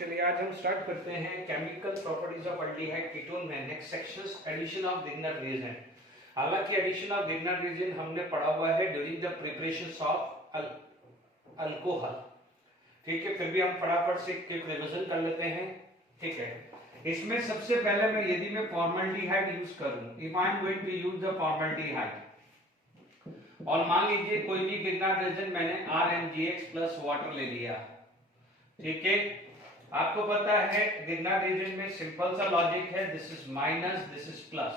चलिए आज हम स्टार्ट करते हैं chemical properties of aldehyde ketone में next section addition of Grignard reagent. हालांकि एडिशन ऑफ ग्रिग्नार्ड रिएजेंट हमने पढ़ा हुआ है during the preparation of alcohol. ठीक है, फिर भी हम फटाफट से क्विक रिवीजन कर लेते हैं। ठीक है, इसमें सबसे पहले मैं फॉर्मल्डिहाइड यूज करूं, if I am going to use the formaldehyde और मान लीजिए कोई भी ग्रिग्नार्ड रिएजेंट मैंने RmGX प्लस वाटर ले लिया। ठीक है, आपको पता है ग्रिग्नार्ड रिएजेंट में सिंपल सा लॉजिक है, this is minus this is plus,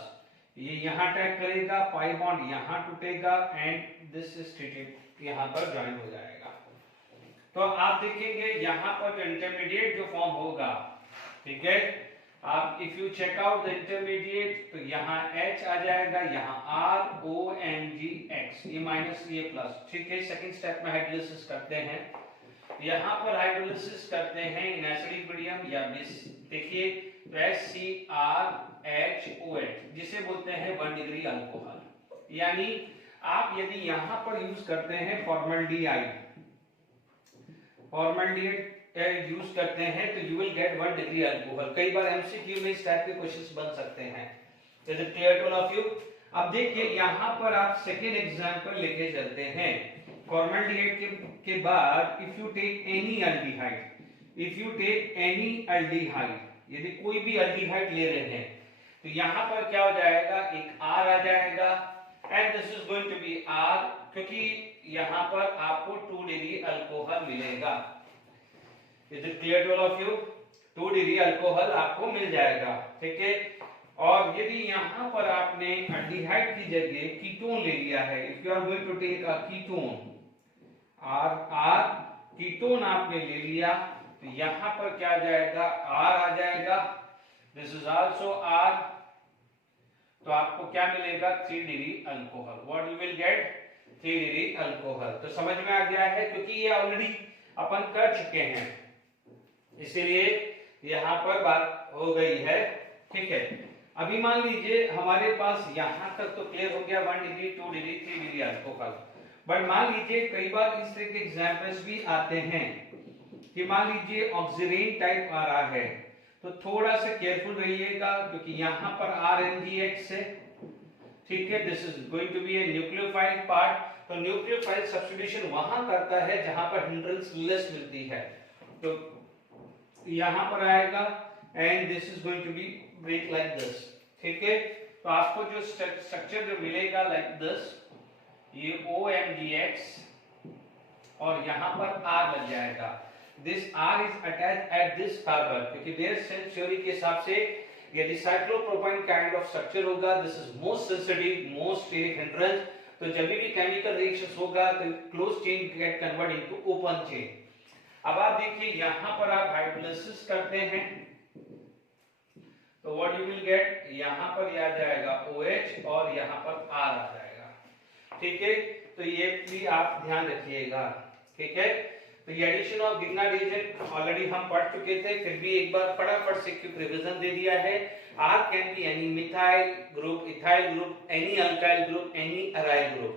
ये यहां अटैक करेगा, पाई बॉन्ड यहां टूटेगा एंड दिस इज ट्रीटेड यहां पर ज्वाइन हो जाएगा। तो आप देखेंगे यहां पर जो इंटरमीडिएट जो फॉर्म होगा, ठीक है, आप if you check out the intermediate तो यहां H आ जाएगा, यहां ROMGX, ये माइनस ये प्लस। ठीक है, सेकंड स्टेप में हाइड्रोलिसिस करते हैं, यहां पर हाइड्रोलिसिस करते हैं इन एसिडिक मीडियम या बेस। देखिए तो HCrHOH जिसे बोलते हैं 1 डिग्री अल्कोहल। यानी आप यदि यहां पर यूज करते हैं फॉर्मल्डिहाइड यूज करते हैं तो you will get 1 degree alcohol. कई बार एमसीक्यू में इस टाइप के क्वेश्चंस बन सकते हैं। Is it clear to all of you? अब देखिए यहां पर आप सेकेंड एग्जांपल लेके चलते हैं। फॉर्मल्डिहाइड के बाद if you take any aldehyde, यदि कोई भी अल्डिहाइड ले रहे हैं तो यहां पर क्या हो जाएगा, एक R आ जाएगा and this is going to be R, क्योंकि यहां पर आपको 2 डिग्री अल्कोहल मिलेगा। Is it clear to all of you? 2 degree alcohol आपको मिल जाएगा। ठीक है, और यदि यहां पर आपने अल्डिहाइड की जगह कीटोन ले लिया है, if you are going to take a ketone R ketone आपने ले लिया तो यहां पर क्या आ जाएगा, R आ जाएगा, दिस इज आल्सो R, तो आपको क्या मिलेगा, 3 degree alcohol. What you will get, 3 degree alcohol. तो समझ में आ गया है, क्योंकि ये ऑलरेडी अपन कर चुके हैं, इसीलिए यहां पर बात हो गई है। ठीक है, अभी मान लीजिए हमारे पास यहां तक तो क्लियर हो गया, 1 degree 2 degree 3 degree alcohol. But मान लीजिए कई बार इस तरह के एग्जांपल्स भी आते हैं कि मान लीजिए ऑक्सीडेंट टाइप आ रहा है, तो थोड़ा सा केयरफुल रहिएगा, क्योंकि यहां पर RmGX है। ठीक है, this is going to be a nucleophile part, तो न्यूक्लियोफाइल सब्स्टिट्यूशन वहां करता है जहां पर हिंड्रेंस लेस मिलती है, तो यहां पर आएगा and this is going to be break like this. ठीक है, तो आपको जो स्ट्रक्चर जो मिलेगा लाइक दिस, ये OMGX और यहां पर R लग जाएगा। This R is attached at this carbon, क्योंकि देयर सेल्फ थ्योरी के हिसाब से यदि साइक्लोप्रोपाइन काइंड ऑफ स्ट्रक्चर होगा, this is most sensitive most steric hindrance, तो जब भी केमिकल रिएक्शंस होगा तो close chain get convert into open chain. अब आप देखिए यहां पर आप हाइड्रोलिसिस करते हैं तो व्हाट यू विल गेट, यहां पर यह आ जाएगा OH और यहां पर R आ जाएगा। ठीक है, तो ये भी आप ध्यान रखिएगा। ठीक है, तो ये addition of Grignard reagent already हम पढ़ चुके थे, फिर भी एक बार फटाफट से क्विक रिवीजन दे दिया है। R can be any methyl group, ethyl group, any alkyl group, any aryl group,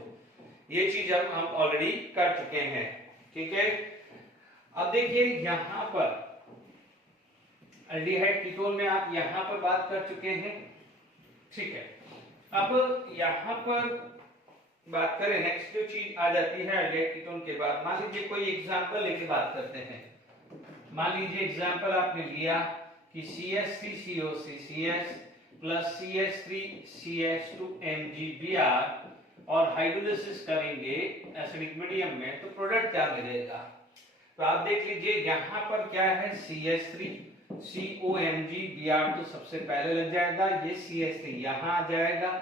ये चीज हम ऑलरेडी कर चुके हैं। ठीक है, अब देखिए यहां पर अल्डिहाइड कीटोन में आप यहां पर बात कर चुके हैं। ठीक है, अब यहां पर बात करें, नेक्स्ट जो चीज आ जाती है अल्डिहाइड कीटोन के बाद, मान लीजिए कोई एग्जांपल लेके बात करते हैं। मान लीजिए एग्जांपल आपने लिया कि CH3COCCS प्लस CH3CH2MgBr और हाइड्रोलिसिस करेंगे एसिडिक मीडियम में, तो प्रोडक्ट क्या मिलेगा। तो आप देख लीजिए यहां पर क्या है, CH3COMgBr तो सबसे पहले लग जाएगा, ये CH3 यहां आ जाएगा,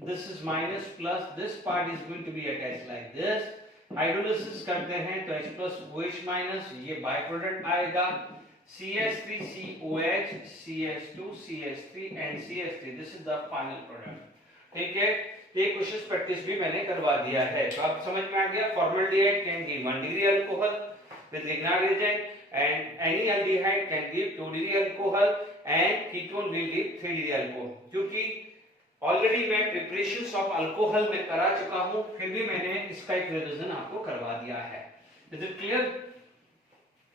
this is minus plus, this part is going to be attached like this। Hydrolysis करते हैं तो H plus OH minus, ये बाय प्रोडक्ट आएगा, CH3COH CH2 CH3 and CH3, this is the final product। ठीक है, ये क्वेश्चन प्रैक्टिस भी मैंने करवा दिया है, तो आप समझ में आ गया। Formaldehyde can give 1 degree alcohol with Grignard reagent and any aldehyde can give 2 degree alcohol and ketone will give 3 degree alcohol। क्योंकि ऑलरेडी मैं प्रिपरेशंस ऑफ अल्कोहल में करा चुका हूं, फिर भी मैंने इसका एक रिवीजन आपको करवा दिया है। Is it clear?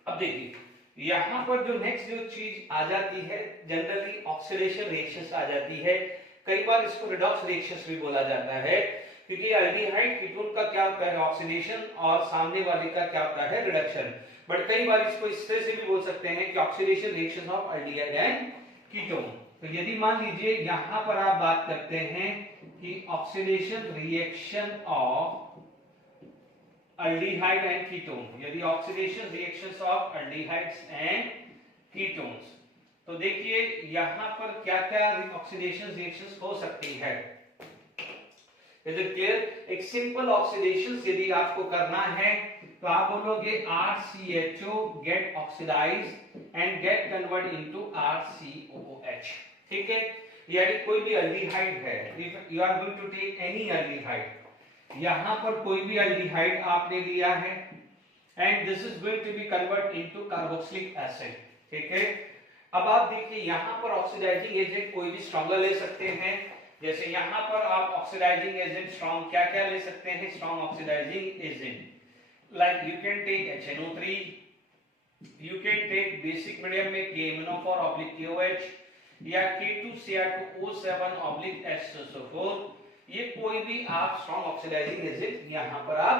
अब देखिए यहाँ पर जो नेक्स्ट जो चीज आ जाती है जनरली ऑक्सीडेशन रिएक्शंस आ जाती है। कई बार इसको रिडॉक्स रिएक्शंस भी बोला जाता है, क्योंकि अल्डिहाइड कीटोन का क्या होता है ऑक्सीडेशन और सामने वाले का क्या होता है रिडक्शन। बट कई बार इसको इस तरह से भी बोल सकते हैं कि oxidation reaction of aldehyde and ketone. तो यदि मान लीजिए यहाँ पर आप बात करते हैं कि oxidation reaction of aldehyde and ketone, यदि oxidation reactions of aldehydes and ketones, तो देखिए यहां पर क्या क्या ऑक्सीडेशन रिएक्शंस हो सकती है। Is it clear? एक सिंपल ऑक्सीडेशन यदि आपको करना है तो आप बोलोगे RCHO get oxidise and get convert into RCOOH। ठीक है, यानी कोई भी अल्डिहाइड है, if you are going to take any aldehyde, यहां पर कोई भी अल्डिहाइड आपने लिया है and this is going to be convert into carboxylic acid. ठीक है, अब आप देखिए यहां पर ऑक्सीडाइजिंग एजेंट कोई भी स्ट्रॉन्गर ले सकते हैं। जैसे यहां पर आप ऑक्सीडाइजिंग एजेंट स्ट्रॉन्ग क्या क्या ले सकते हैं, strong oxidising agent like you can take HNO3, you can take basic medium में KMnO4/KOH या K2Cr2O7/H2SO4, ये कोई भी आप स्ट्रॉन्ग ऑक्सीडाइजिंग एजेंट यहां पर आप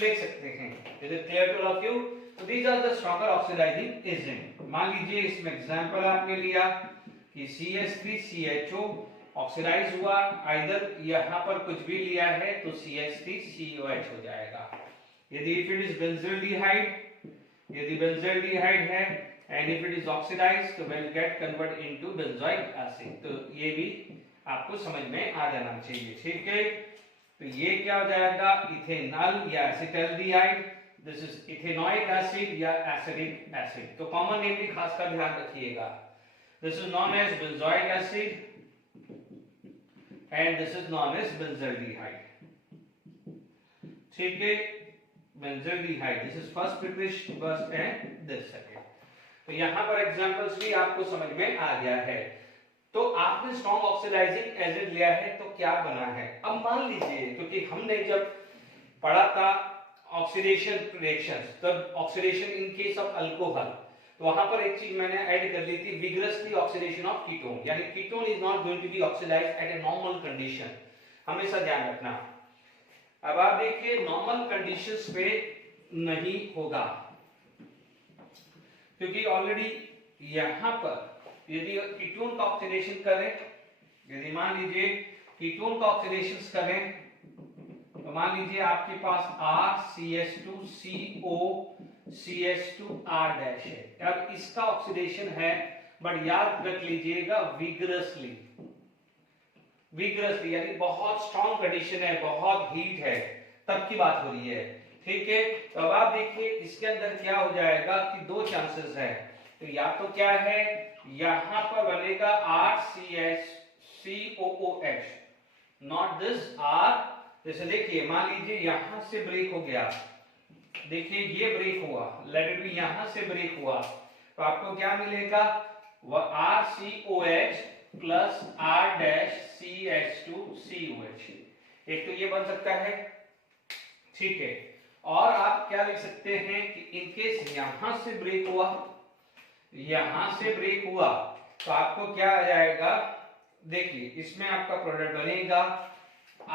ले सकते हैं। Is it clear to all of you? तो these are the stronger oxidizing agent. मान लीजिए इसमें एग्जांपल आपने लिया कि CH3CHO ऑक्सीडाइज हुआ, आइदर यहां पर कुछ भी लिया है तो CH3COH हो जाएगा। यदि इफ इट इज बेंजोल्डिहाइड, यदि बेंजोल्डिहाइड है and if it is oxidized तो will get convert into benzoic acid. तो ये भी आपको समझ में आ जाना चाहिए। ठीक है, तो ये क्या हो जाएगा, इथेनॉल या acetaldehyde, this is ethanoic acid या एसिडिक एसिड। तो कॉमन नेम भी खासकर ध्यान रखिएगा, this is known as benzoic acid and this is known as benzaldehyde. ठीक है, benzaldehyde, this is first preparation first and this second. तो यहां पर एग्जांपल्स भी आपको समझ में आ गया है। तो आपने स्ट्रॉन्ग ऑक्सीडाइजिंग एजेंट लिया है तो क्या बना है। अब मान लीजिए, क्योंकि हमने जब पढ़ा था ऑक्सीडेशन रिएक्शंस, तब oxidation in case of alcohol, तो वहां पर एक चीज मैंने ऐड कर ली थी, विग्रसली ऑक्सीडेशन ऑफ कीटोन, यानी ketone is not going to be oxidised at a normal condition, हमेशा ध्यान रखना। अब आप देखिए नॉर्मल कंडीशंस पे नहीं होगा, क्योंकि ऑलरेडी यहां पर यदि कीटोन का ऑक्सीडेशन करें, यदि मान लीजिए कीटोन का ऑक्सीडेशन करें तो मान लीजिए आपके पास RCH2CO CH2R डैश है। अब इसका ऑक्सीडेशन है, बट याद रख लीजिएगा विग्रसली, विग्रसली यानी बहुत स्ट्रॉन्ग कंडीशन है, बहुत हीट है, तब की बात हो रही है। ठीक है, तो अब आप देखिए इसके अंदर क्या हो जाएगा कि दो चांसेस है। तो या तो क्या है, यहां पर बनेगा RCHCOOH, नॉट दिस R। जैसे देखिए मान लीजिए यहां से ब्रेक हो गया, देखिए ये ब्रेक हुआ, लेट इट बी यहां से ब्रेक हुआ, तो आपको क्या मिलेगा, वह RCOH plus R dash CH2COH। एक तो ये बन सकता है। ठीक है, और आप क्या लिख सकते हैं कि इनकेस यहां से ब्रेक हुआ, यहां से ब्रेक हुआ तो आपको क्या आ जाएगा, देखिए इसमें आपका प्रोडक्ट बनेगा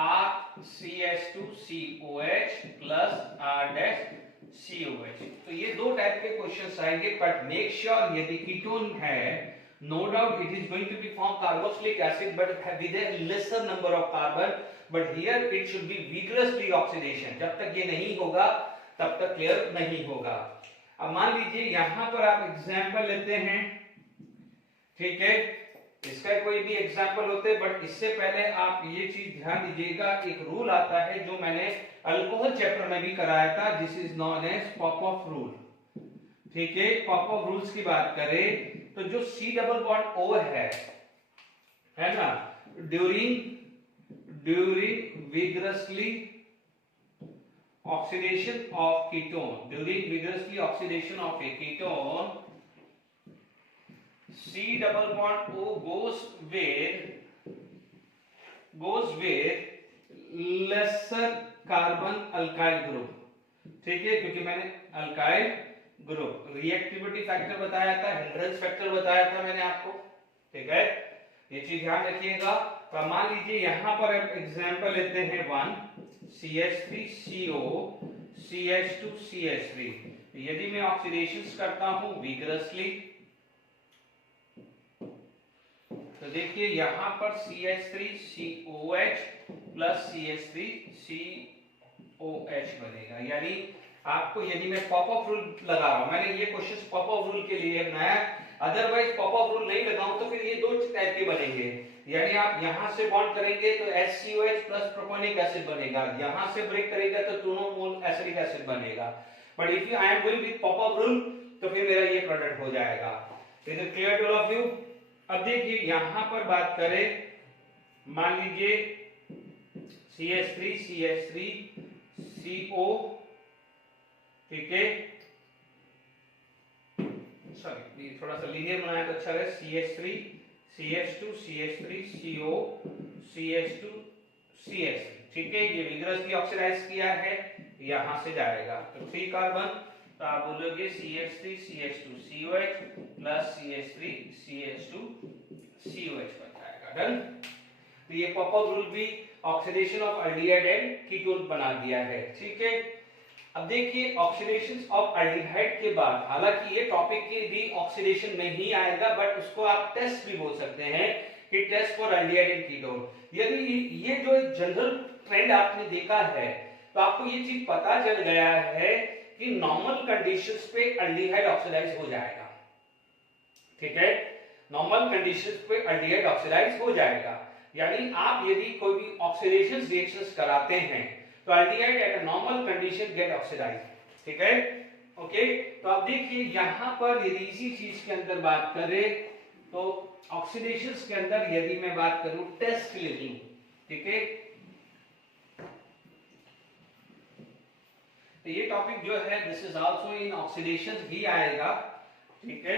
RCH2COH plus R dash COH। तो ये दो टाइप के क्वेश्चंस आएंगे, बट मेक श्योर यदि कीटोन है, no doubt it is going to be form carboxylic acid but with a lesser number of carbon, but here it should be vigorously oxidation. जब तक ये नहीं होगा तब तक क्लियर नहीं होगा। अब मान लीजिए यहां पर आप एग्जांपल लेते हैं, ठीक है, इसका कोई भी एग्जांपल होते, बट इससे पहले आप ये चीज ध्यान दीजिएगा, एक रूल आता है जो मैंने अल्कोहल चैप्टर में भी कराया था, this is known as Popoff rule. ठीक है, पॉपऑफ रूल्स की बात करें तो जो C डबल बॉन्ड O है ना, during vigorously oxidation of ketone, during vigorously oxidation of a ketone, C double bond O goes with lesser carbon alkyl group। ठीक है, क्योंकि मैंने अल्काइल ग्रुप। रिएक्टिविटी फैक्टर बताया था, हिंड्रेंस फैक्टर बताया था मैंने आपको, ठीक है, ये चीज ध्यान रखिएगा। तो मान लीजिए यहां पर एग्जांपल लेते हैं 1 CH3CO CH2 CH3। यदि मैं ऑक्सीडेशंस करता हूं विगरसली, तो देखिए यहां पर CH3COH प्लस CH3COH बनेगा। यानी आपको, यदि मैं पॉप ऑफ रूल लगा रहा हूं, मैंने ये क्वेश्चन पॉप ऑफ रूल के लिए बनाया, अदरवाइज पॉप ऑफ रूल नहीं लगाऊं तो फिर ये दो टाइप के बनेंगे। यानी आप यहां से बॉन्ड करेंगे तो HCOH प्लस प्रोपोनिक एसिड बनेगा, यहां से ब्रेक करेंगे तो दोनों मोल एसिडिक एसिड बनेगा। But if I am going with Popoff rule तो फिर मेरा ये प्रोडक्ट हो जाएगा। Is it clear to all of you? अब देखिए यहां पर बात करें, मान लीजिए CH3CO, ठीक है, सॉरी ये थोड़ा सा लीनियर बनाया तो अच्छा है, CH3 CH2 CH3CO CH2 CH3, ठीक है, ये विग्रसली ऑक्सीडाइज किया है, यहां से जाएगा तो 3 कार्बन, तो आप बोलोगे CH3 CH2 COH plus CH3 CH2 COH बन जाएगा। डन। तो ये पॉप ऑफ रूल भी oxidation of aldehyde and ketone बना दिया है, ठीक है। अब देखिए ऑक्सीडेशन ऑफ एल्डिहाइड के बाद, हालांकि ये टॉपिक के भी ऑक्सीडेशन में ही आएगा, बट उसको आप टेस्ट भी बोल सकते हैं कि test for aldehyde and ketone. यदि ये जो एक जनरल ट्रेंड आपने देखा है तो आपको ये चीज पता चल गया है कि नॉर्मल कंडीशंस पे एल्डिहाइड ऑक्सीडाइज हो जाएगा, ठीक है, नॉर्मल कंडीशंस पे एल्डिहाइड ऑक्सीडाइज हो जाएगा। यानी आप यदि कोई भी ऑक्सीडेशन रिएक्शंस कराते हैं तो aldehyde at a normal condition get oxidise, ठीक है, ओके। तो अब देखिए यहां पर यदि इसी चीज के अंदर बात करें तो ऑक्सीडेशंस के अंदर यदि मैं बात करूं टेस्ट ले लूं, ठीक है, तो ये टॉपिक जो है this is also in oxidation ही आएगा, ठीक है।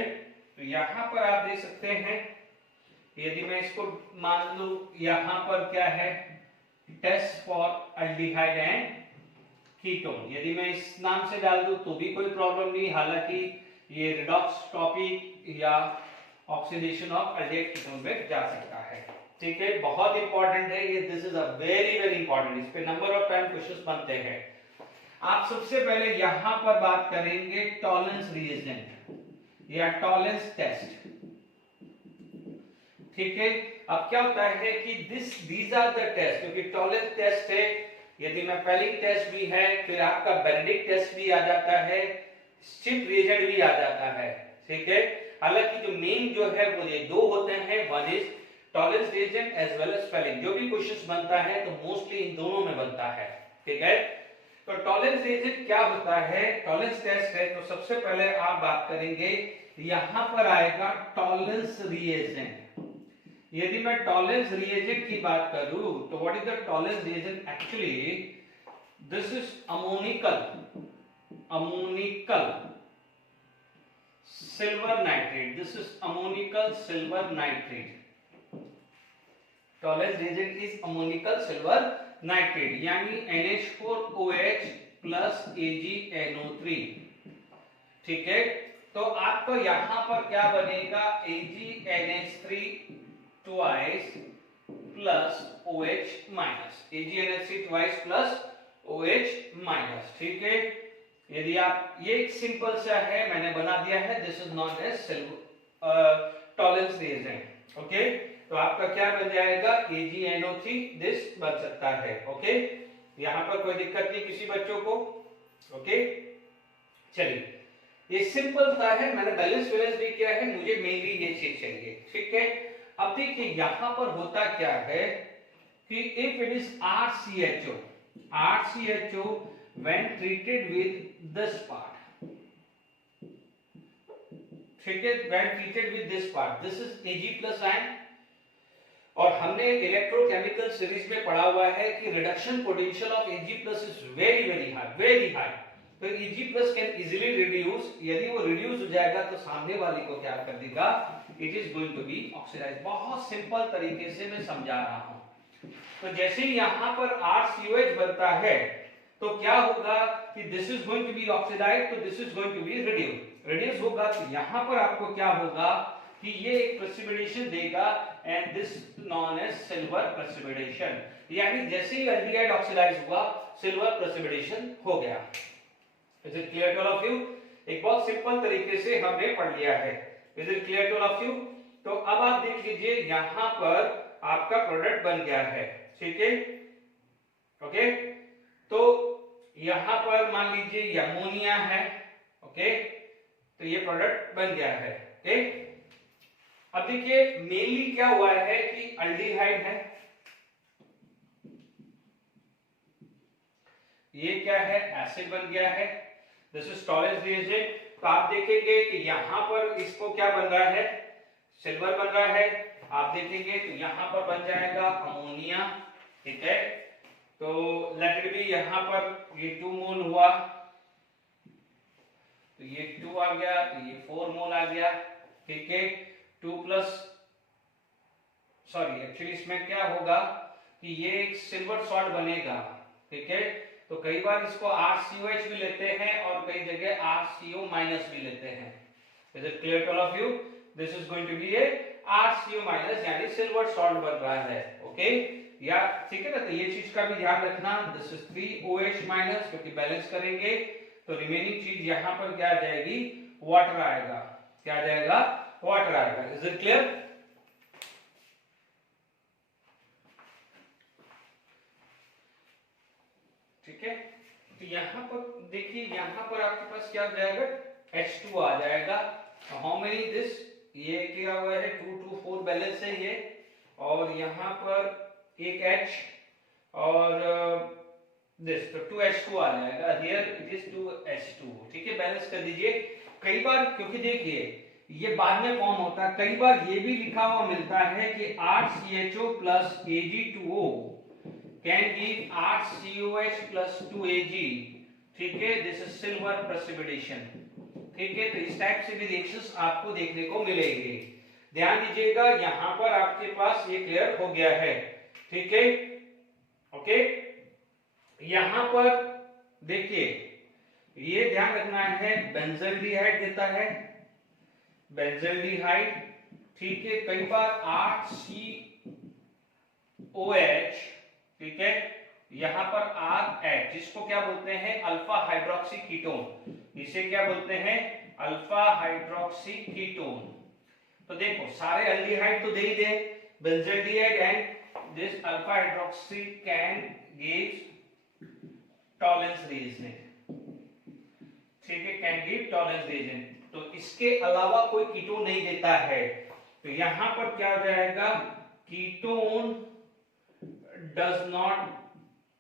तो यहां पर आप देख सकते हैं, यदि मैं इसको मान लूं यहां पर क्या है, test for aldehyde and ketone, यदि मैं इस नाम से डाल दूं तो भी कोई प्रॉब्लम नहीं, हालांकि ये रिडॉक्स टॉपिक या ऑक्सीडेशन ऑफ एल्डिहाइड कीटोन में जा सकता है, ठीक है, बहुत इंपॉर्टेंट है ये, this is a very very important, इस पे नंबर ऑफ टाइम क्वेश्चंस बनते हैं। आप सबसे पहले यहां पर बात करेंगे टॉलरेंस रिएजेंट या टॉलरेंस टेस्ट, ठीक है। अब क्या होता है कि दीज आर द टेस्ट, क्योंकि टॉलरेंस टेस्ट है, यदि मैं पेलिंग टेस्ट भी है, फिर आपका बेनेडिक्ट टेस्ट भी आ जाता है, स्ट्रिप रिएजेंट भी आ जाता है, ठीक है। हालांकि जो मेन जो है वो ये दो होते हैं, one is Tollens reagent as well as Fehling. जो भी क्वेश्चंस बनता है तो मोस्टली इन दोनों में बनता है, ठीक है। तो टॉलरेंस रिएजेंट क्या होता है, टॉलरेंस टेस्ट है, तो सबसे पहले आप बात करेंगे, यहां पर आएगा टॉलरेंस रिएजेंट। यदि मैं टॉलरेंस रिएजेंट की बात करूं तो what is the tolerance reagent, actually this is ammoniacal silver nitrate, this is ammoniacal silver nitrate, tolerance reagent is ammoniacal silver nitrate, यानी NH4OH प्लस AgNO3, ठीक है। तो आपको यहां पर क्या बनेगा, AgNH3 twice plus OH minus, AgNH3 twice plus OH minus, ठीक है। यदि आप, ये एक सिंपल सा है, मैंने बना दिया है, this is not as Tollens reagent, okay. तो आपका क्या बन जाएगा, AgNO3, दिस बन सकता है, ओके। यहां पर कोई दिक्कत नहीं किसी बच्चों को, ओके। चलिए ये सिंपल सा है, मैंने बैलेंस भी किया है, मुझे मेनली ये चीज चाहिए, ठीक है। अब देखिए यहां पर होता क्या है कि if it is RCHO when treated with this part, ठीक है, when treated with this part, this is Ag plus ion, और हमने इलेक्ट्रोकेमिकल सीरीज में पढ़ा हुआ है कि reduction potential of Ag plus is very very high, तो Ag plus can easily reduce, यदि वो रिड्यूस हो जाएगा तो सामने वाले को क्या कर देगा, it is going to be oxidise. बहुत सिंपल तरीके से मैं समझा रहा हूं। तो जैसे ही यहां पर RCOH बनता है तो क्या होगा कि this is going to be oxidize, तो this is going to be reduce होगा। तो यहां पर आपको क्या होगा कि ये एक प्रेसिपिटेशन देगा and this known as silver precipitation, यानी जैसे ही एल्डिहाइड ऑक्सीडाइज हुआ सिल्वर प्रेसिपिटेशन हो गया। Is it clear to all of you? एक बहुत सिंपल तरीके से हमने पढ़ लिया है। Is it clear to all of you? तो अब आप देख लीजिए यहां पर आपका प्रोडक्ट बन गया है, ठीक है, ओके। तो यहां पर मान लीजिए अमोनिया है, ओके, तो ये प्रोडक्ट बन गया है, ओके। अब देखिए मेनली क्या हुआ है कि अल्डिहाइड है, ये क्या है, एसिड बन गया है, दिस इज टॉलेंस रिएजेंट। तो आप देखेंगे कि यहां पर इसको क्या बन रहा है, सिल्वर बन रहा है। आप देखेंगे तो यहां पर बन जाएगा अमोनिया, ठीक है। तो लेट इट बी, यहां पर ये 2 मोल हुआ, तो ये 2 आ गया, तो ये 4 मोल आ गया, ठीक है। 2 प्लस सॉरी एक्चुअली इसमें क्या होगा कि ये एक सिल्वर सॉल्ट बनेगा, ठीक है। तो कई बार इसको RCOH भी लेते हैं और कई जगह RCO माइनस भी लेते हैं। Is it clear to all of you? This is going to be a RCO minus, यानी सिल्वर सॉल्ट बन रहा है, ओके, या ठीक है ना। तो ये चीज का भी ध्यान रखना, दिस इज 3OH माइनस, क्योंकि बैलेंस करेंगे तो रिमेनिंग चीज यहां पर क्या आ जाएगी, वाटर आएगा, क्या आ जाएगा, वाटर आएगा। Is it clear? ठीक है। तो यहां पर देखिए, यहां पर आपके पास क्या आ जाएगा, H2 आ जाएगा। हाउ मेनी दिस, ये क्या हुआ है, 2 2 4 बैलेंस है ये, और यहां पर एक H और दिस, तो 2H2 आ जाएगा, हियर इट इज 2H2, ठीक है। बैलेंस कर दीजिए। कई बार क्योंकि देखिए ये बाद में फॉर्म होता है, कई बार ये भी लिखा हुआ मिलता है कि 8CHO plus Ag2O can give 8COH plus 2Ag, ठीक है, दिस इज सिल्वर प्रेसिपिटेशन, ठीक है। तो इस टाइप से भी रिएक्शंस आपको देखने को मिलेंगे। ध्यान दीजिएगा, यहां पर आपके पास ये क्लियर हो गया है, ठीक है, ओके। यहां पर देखिए ये ध्यान रखना है, बेंजल्डिहाइड देता है, बेंजल्डिहाइड, ठीक है। कई बार 8COH, ठीक है, यहां पर RH, जिसको क्या बोलते हैं, अल्फा हाइड्रोक्सी कीटोन, इसे क्या बोलते हैं, अल्फा हाइड्रोक्सी कीटोन। तो देखो सारे एल्डिहाइड तो दे ही दे, benzaldehyde and this alpha hydroxy can give Tollens reagent, ठीक है, कैन गिव टॉलेंस रीजनिंग। तो इसके अलावा कोई कीटोन नहीं देता है। तो यहां पर क्या हो जाएगा, कीटोन डज नॉट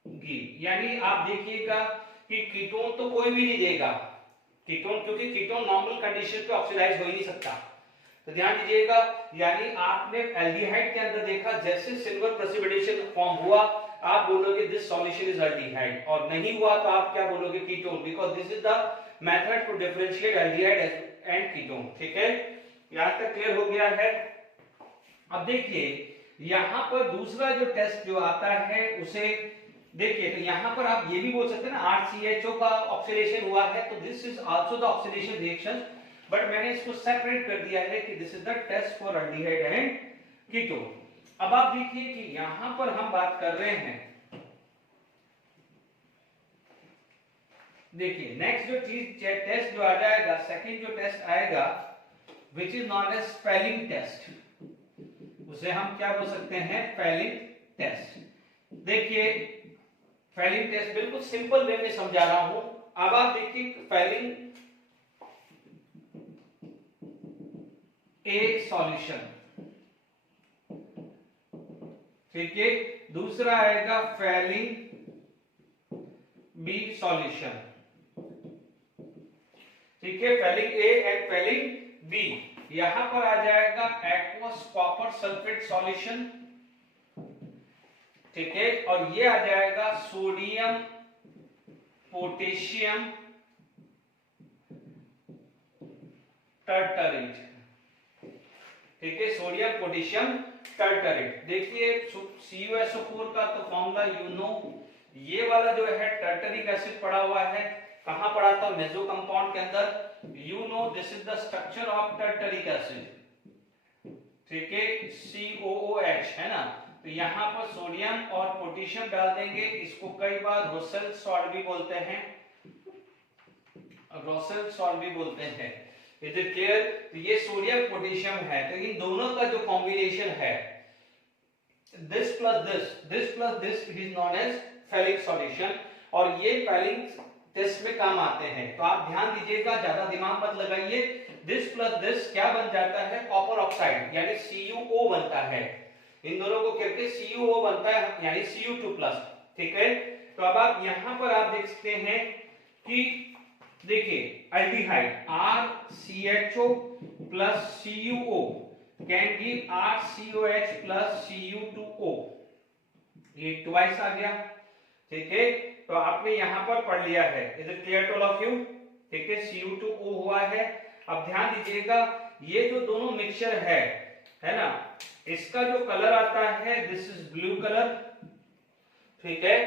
गिव, यानी आप देखिएगा कि कीटोन तो कोई भी नहीं देगा, कीटोन, क्योंकि कीटोन नॉर्मल कंडीशन पे ऑक्सीडाइज हो ही नहीं सकता। तो ध्यान दीजिएगा, यानी आपने एल्डिहाइड के अंदर देखा, जैसे सिल्वर प्रेसिपिटेशन फॉर्म हुआ आप बोलोगे दिस सॉल्यूशन इज एल्डिहाइड, और नहीं हुआ तो आप क्या बोलोगे, ketone, because this is the method to differentiate aldehyde and ketone, ठीक है। यहां तक क्लियर हो गया है। अब देखिए यहां पर दूसरा जो टेस्ट जो आता है उसे देखिए, तो यहां पर आप ये भी बोल सकते हैं ना, 8CHO का ऑक्सीडेशन हुआ है, तो this is also the oxidation reaction, but मैंने इसको सेपरेट कर दिया है कि this is the test for aldehyde and ketone. अब आप देखिए कि यहां पर हम बात कर रहे हैं, देखिए नेक्स्ट जो चीज टेस्ट जो आ जाएगा, सेकंड जो टेस्ट आएगा which is known as Fehling test, उसे हम क्या बोल सकते हैं, फेलिंग टेस्ट। देखिए फेलिंग टेस्ट बिल्कुल सिंपल वे में समझा रहा हूं। अब आप देखिए फेलिंग ए सॉल्यूशन, ठीक है, दूसरा आएगा फेलिंग बी सॉल्यूशन, ठीक है, Fehling A and Fehling B. यहां पर आ जाएगा एक्वस कॉपर सल्फेट सॉल्यूशन, ठीक है, और ये आ जाएगा सोडियम पोटेशियम टर्टरेट, ठीक है, सोडियम पोटेशियम टर्टरेट। देखिए CuSO4 का तो फॉर्मूला यू नो, ये वाला जो है टर्टरिक एसिड पड़ा हुआ है, कहां पड़ा था? मेसो कंपाउंड के अंदर। You know this is the structure of tartaric acid, ठीक है, COOH है ना। तो यहाँ पर सोडियम और पोटेशियम डाल देंगे, इसको कई बार रोसेल सॉल्ट भी बोलते हैं, रोसेल सॉल्ट भी बोलते हैं। Is it clear? तो ये सोडियम पोटेशियम है, तो इन दोनों का जो कॉम्बिनेशन है this plus this it is known as Fehling solution, और ये फेलिक टेस्ट में काम आते हैं। तो आप ध्यान दीजिएगा, ज्यादा दिमाग मत लगाइए। दिस प्लस दिस क्या बन जाता है? कॉपर ऑक्साइड यानी CuO बनता है। इन दोनों को करके CuO बनता है यानी Cu2+, ठीक है। तो अब आप यहां पर आप देख सकते हैं कि देखिए aldehyde RCHO plus CuO can give RCOH plus Cu2O, ये ट्वाइस आ गया, ठीक है। तो आपने यहां पर पढ़ लिया है, is it clear to all of you? ठीक है, Cu2O हुआ है। अब ध्यान दीजिएगा, ये जो दोनों मिक्सचर है ना, इसका जो कलर आता है दिस इज ब्लू कलर, ठीक है।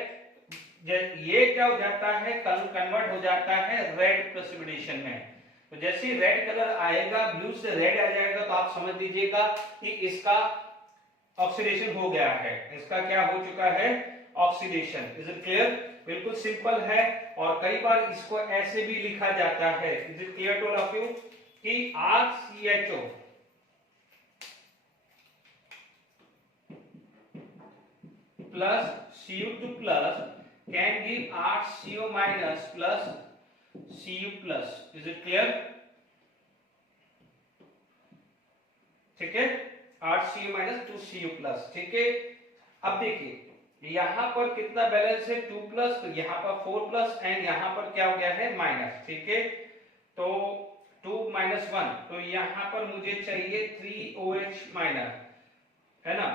ये क्या हो जाता है? कन्वर्ट हो जाता है रेड प्रेसिपिटेशन में। तो जैसे ही रेड कलर आएगा, ब्लू से रेड आ जाएगा, तो आप समझ लीजिएगा कि इसका ऑक्सीडेशन हो गया है, इसका क्या हो चुका है? ऑक्सीडेशन। Is it clear? बिल्कुल सिंपल है, और कई बार इसको ऐसे भी लिखा जाता है, is it clear to all of you, कि RCHO plus Cu2 plus can give RCO minus plus Cu plus, is it clear? ठीक है, RCO minus 2Cu plus, ठीक है। अब देखिए यहां पर कितना बैलेंस है? 2 प्लस, तो यहां पर 4 प्लस, एंड यहां पर क्या हो गया है? माइनस, ठीक है। तो 2 minus 1, तो यहां पर मुझे चाहिए 3OH माइनस, है ना।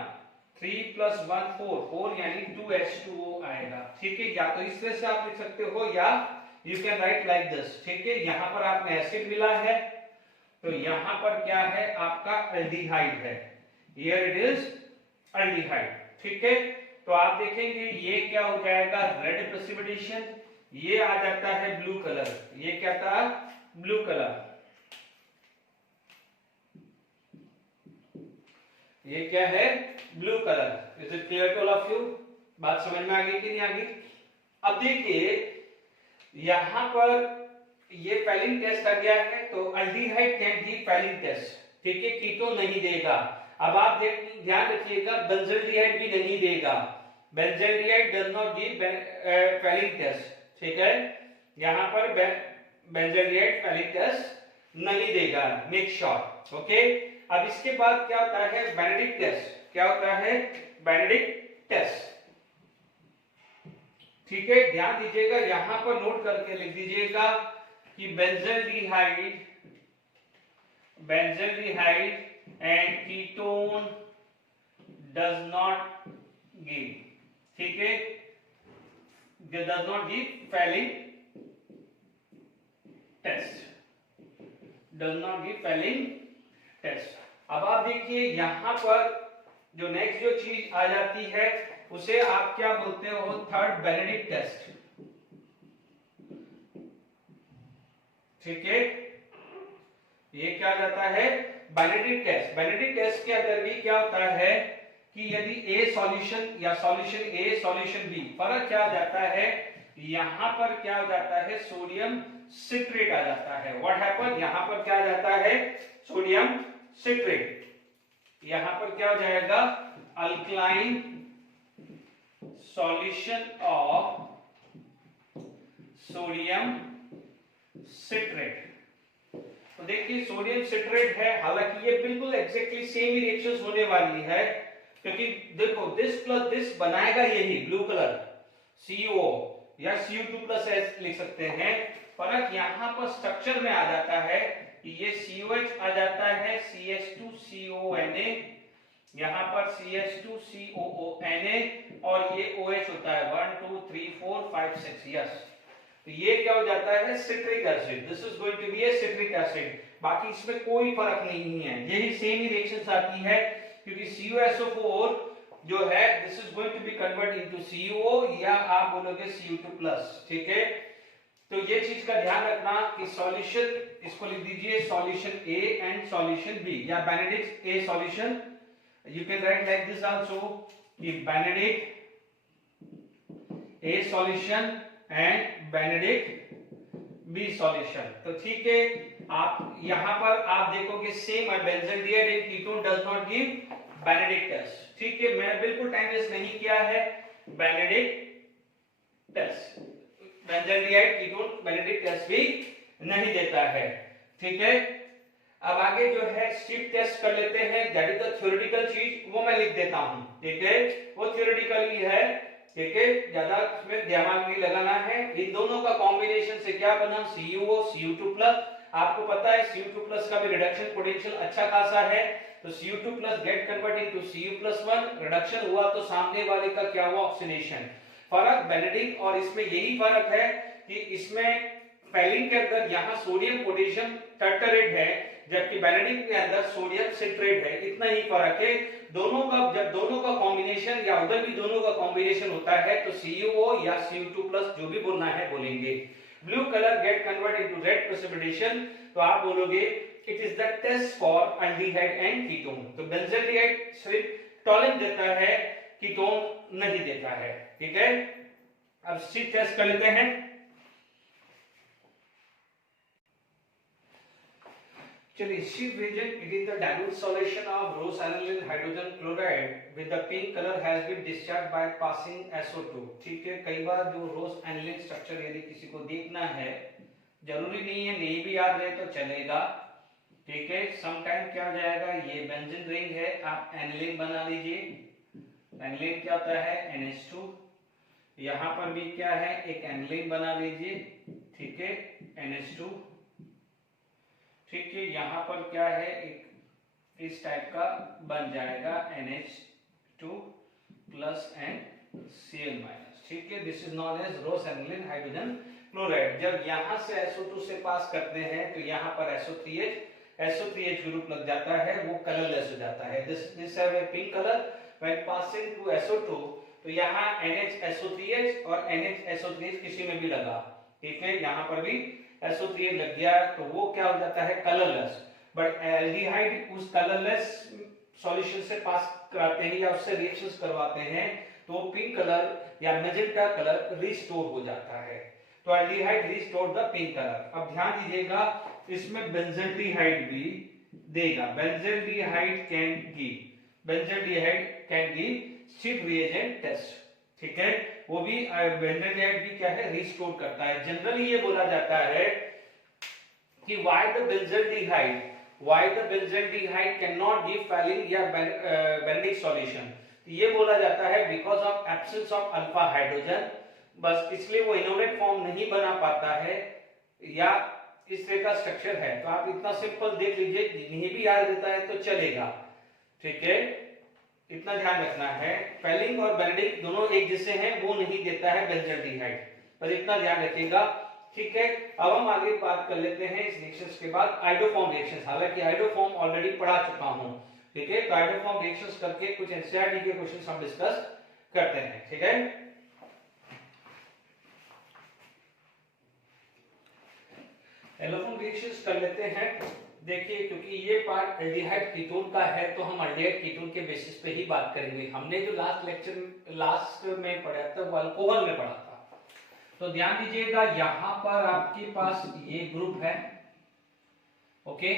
3 plus 1 4 यानी 2H2O आएगा, ठीक है। या तो इस तरह से आप लिख सकते हो, या you can write like this, ठीक है। यहां पर आपने एसिड मिला है, तो यहां पर क्या है? आपका एल्डिहाइड है, हियर इट इज एल्डिहाइड, ठीक है। तो आप देखेंगे ये क्या हो जाएगा? रेड प्रेसिपिटेशन, ये आ जाता है ब्लू कलर, ये क्या था? Blue colour. ये क्या है? Blue colour. Is it clear to all of you? बात समझ में आ गई कि नहीं आ गई? अब देखिए यहां पर ये फेलिंग टेस्ट आ गया है, तो aldehyde can give Fehling test, ठीक है, कीटोन नहीं देगा। अब आप ध्यान रखिएगा, बेंजल्डिहाइड भी नहीं देगा, benzaldehyde does not give Fehling test, ठीक है। यहां पर बेंजल्डिहाइड फेलिंग टेस्ट नहीं देगा, मेक श्योर, ओके। अब इसके बाद क्या होता है? Benedict test. क्या होता है? बेनेडिक्ट टेस्ट, ठीक है। ध्यान दीजिएगा, यहां पर नोट करके लिख दीजिएगा कि benzaldehyde and ketone does not give, ठीक है, does not give Fehling test, does not give Fehling test. अब आप देखिए यहां पर जो नेक्स्ट जो चीज आ जाती है उसे आप क्या बोलते हो? थर्ड बेनेडिक्ट टेस्ट, ठीक है। ये क्या जाता है? Benedict test. बेनेडिक्ट टेस्ट के अंदर भी क्या होता है कि यदि A सॉल्यूशन या सॉल्यूशन A सॉल्यूशन B, फर्क क्या जाता है? यहां पर क्या हो जाता है? सोडियम सिट्रेट आ जाता है। What happen? यहां पर क्या आ जाता है? Sodium citrate. यहां पर क्या हो जाएगा? Alkaline solution of sodium citrate. तो देखिए सोडियम सिट्रेट है, हालांकि ये बिल्कुल एग्जैक्टली सेम ही रिएक्शंस होने वाली है, क्योंकि देखो दिस प्लस दिस बनाएगा यही ब्लू कलर CuO या Cu2+S लिख सकते हैं। फर्क यहां पर स्ट्रक्चर में आ जाता है कि ये COH आ जाता है CH2CONA, यहां पर CH2COONA, और ये OH होता है 1 2 3 4 5 6, यस। तो ये क्या हो जाता है? Citric acid. This is going to be a citric acid. बाकी इसमें कोई फर्क नहीं है, यही सेम ही रिएक्शंस आती है, क्योंकि CuSO4 जो है this is going to be convert into CuO या आप बोलोगे Cu2+, ठीक है। तो ये चीज का ध्यान रखना कि सॉल्यूशन, इसको लिख दीजिए solution A and solution B, या Benedict A solution, you can write like this also कि Benedict A solution and Benedict B solution. तो ठीक है, आप यहां पर आप देखोगे same benzaldehyde and ketone does not give Benedict test, ठीक है। मैं बिल्कुल टाइम वेस्ट नहीं किया है, Benedict test, benzaldehyde ketone Benedict test भी नहीं देता है, ठीक है। अब आगे जो है स्ट्रिप टेस्ट कर लेते हैं, दैट इज द थ्योरेटिकल चीज, वो मैं लिख देता हूं, ठीक है। वो थ्योरेटिकली है, ठीक है, ज्यादा इसमें दिमाग नहीं लगाना है। इन दोनों का कॉम्बिनेशन से क्या बना, CuO Cu2+। आपको पता है Cu2+ का भी रिडक्शन पोटेंशियल अच्छा खासा है, तो Cu2+ gate convert into Cu+1, reduction हुआ तो सामने वाले का क्या हुआ, ऑक्सीडेशन। फर्क बेनेडिक्ट और इसमें यही फर्क है कि इसमें फैलिन के अंदर यहाँ सोडियम पोटेशियम टर्टरेट है, जबकि बेनेडिक्ट के अंदर सोडियम सिट्रेट है, इतना ही फर्क है। दोनों का जब दोनों का कॉम्बिनेशन या उधर भी दोनों का कॉम्बिनेशन होता है तो CuO या Cu2+, जो भी बोलना है बोलेंगे। Blue colour get convert into red precipitation, तो आप बोलोगे it is the test for aldehyde and ketone. तो बेंजल्डिहाइड सिर्फ टॉलिन देता है, कीटोन नहीं देता है, ठीक है। अब स्ट्रिप टेस्ट कर लेते हैं। चलिए, strip reagent, it is the dilute solution of rose aniline hydrogen chloride with the pink color has been discharged by passing SO2, ठीक है। कई बार जो रोज एनिलिन स्ट्रक्चर यदि किसी को देखना है, जरूरी नहीं है नहीं भी याद रहे तो चलेगा, ठीक है। समटाइम क्या हो जाएगा, ये बेंजीन रिंग है, आप एनिलिन बना लीजिए। एनिलिन क्या होता है, NH2, यहाँ पर भी क्या है, एक एनिलिन बना लीजिए, ठीक है, NH2, ठीक है। यहाँ पर क्या है, एक इस टाइप का बन जाएगा NH2+ एंड Cl-, ठीक है। This is known as rosaniline hydrogen chloride. जब यहाँ से SO2 से पास करते हैं तो यहाँ पर SO3H ग्रुप लग जाता है, वो कलरलेस हो जाता है। This have a pink colour when passing to SO2, तो यहाँ NHSO3H और NHSO3H किसी में भी लगा, ठीक है, यहाँ पर भी SO3H लग गया तो वो क्या हो जाता है, कलरलेस। बट एल्डिहाइड उस कलरलेस सॉल्यूशन से पास कराते हैं या उससे रिएक्शंस करवाते हैं तो पिंक कलर या मैजेंटा कलर रिस्टोर हो जाता है। तो aldehyde restore the pink colour. अब ध्यान दीजिएगा, इसमें बेंजल्डिहाइड भी देगा, benzaldehyde can give strip reagent test, ठीक है। वो भी बेंजल्डिहाइड भी क्या है, रिस्टोर करता है। जनरली ये बोला जाता है कि why the benzaldehyde can not give Phalen या बेनेडिक्ट सॉल्यूशन, ये बोला जाता है because of absence of alpha hydrogen, बस इसलिए वो इनोवेट फॉर्म नहीं बना पाता है या इस तरह का स्ट्रक्चर है। तो आप इतना सिंपल देख लीजिए, नहीं भी याद रहता है तो चलेगा, ठीक है। इतना ध्यान रखना है, फैलिन और बेनेडिक्ट दोनों एक जैसे हैं, वो नहीं देता है बेंजल्डिहाइड, पर इतना ध्यान रखिएगा, ठीक है। अब हम आगे बात कर लेते हैं इस रिएक्शंस के बाद आइडोफॉर्म रिएक्शंस। हालांकि आइडोफॉर्म ऑलरेडी पढ़ा चुका हूं, ठीक है। तो आइडोफॉर्म रिएक्शंस करके कुछ एनसीईआरटी के क्वेश्चंस हम डिस्कस करते हैं, ठीक है। एलोफॉर्म रिएक्शंस कर लेते हैं। देखिए, क्योंकि ये पार्ट एल्डिहाइड कीटोन का है तो हम एल्डिहाइड कीटोन के बेसिस पे ही बात करेंगे। हमने जो लास्ट में पढ़ा था वो अल्कोहल में पढ़ा था, तो ध्यान दीजिएगा, यहां पर आपके पास ये ग्रुप है, ओके।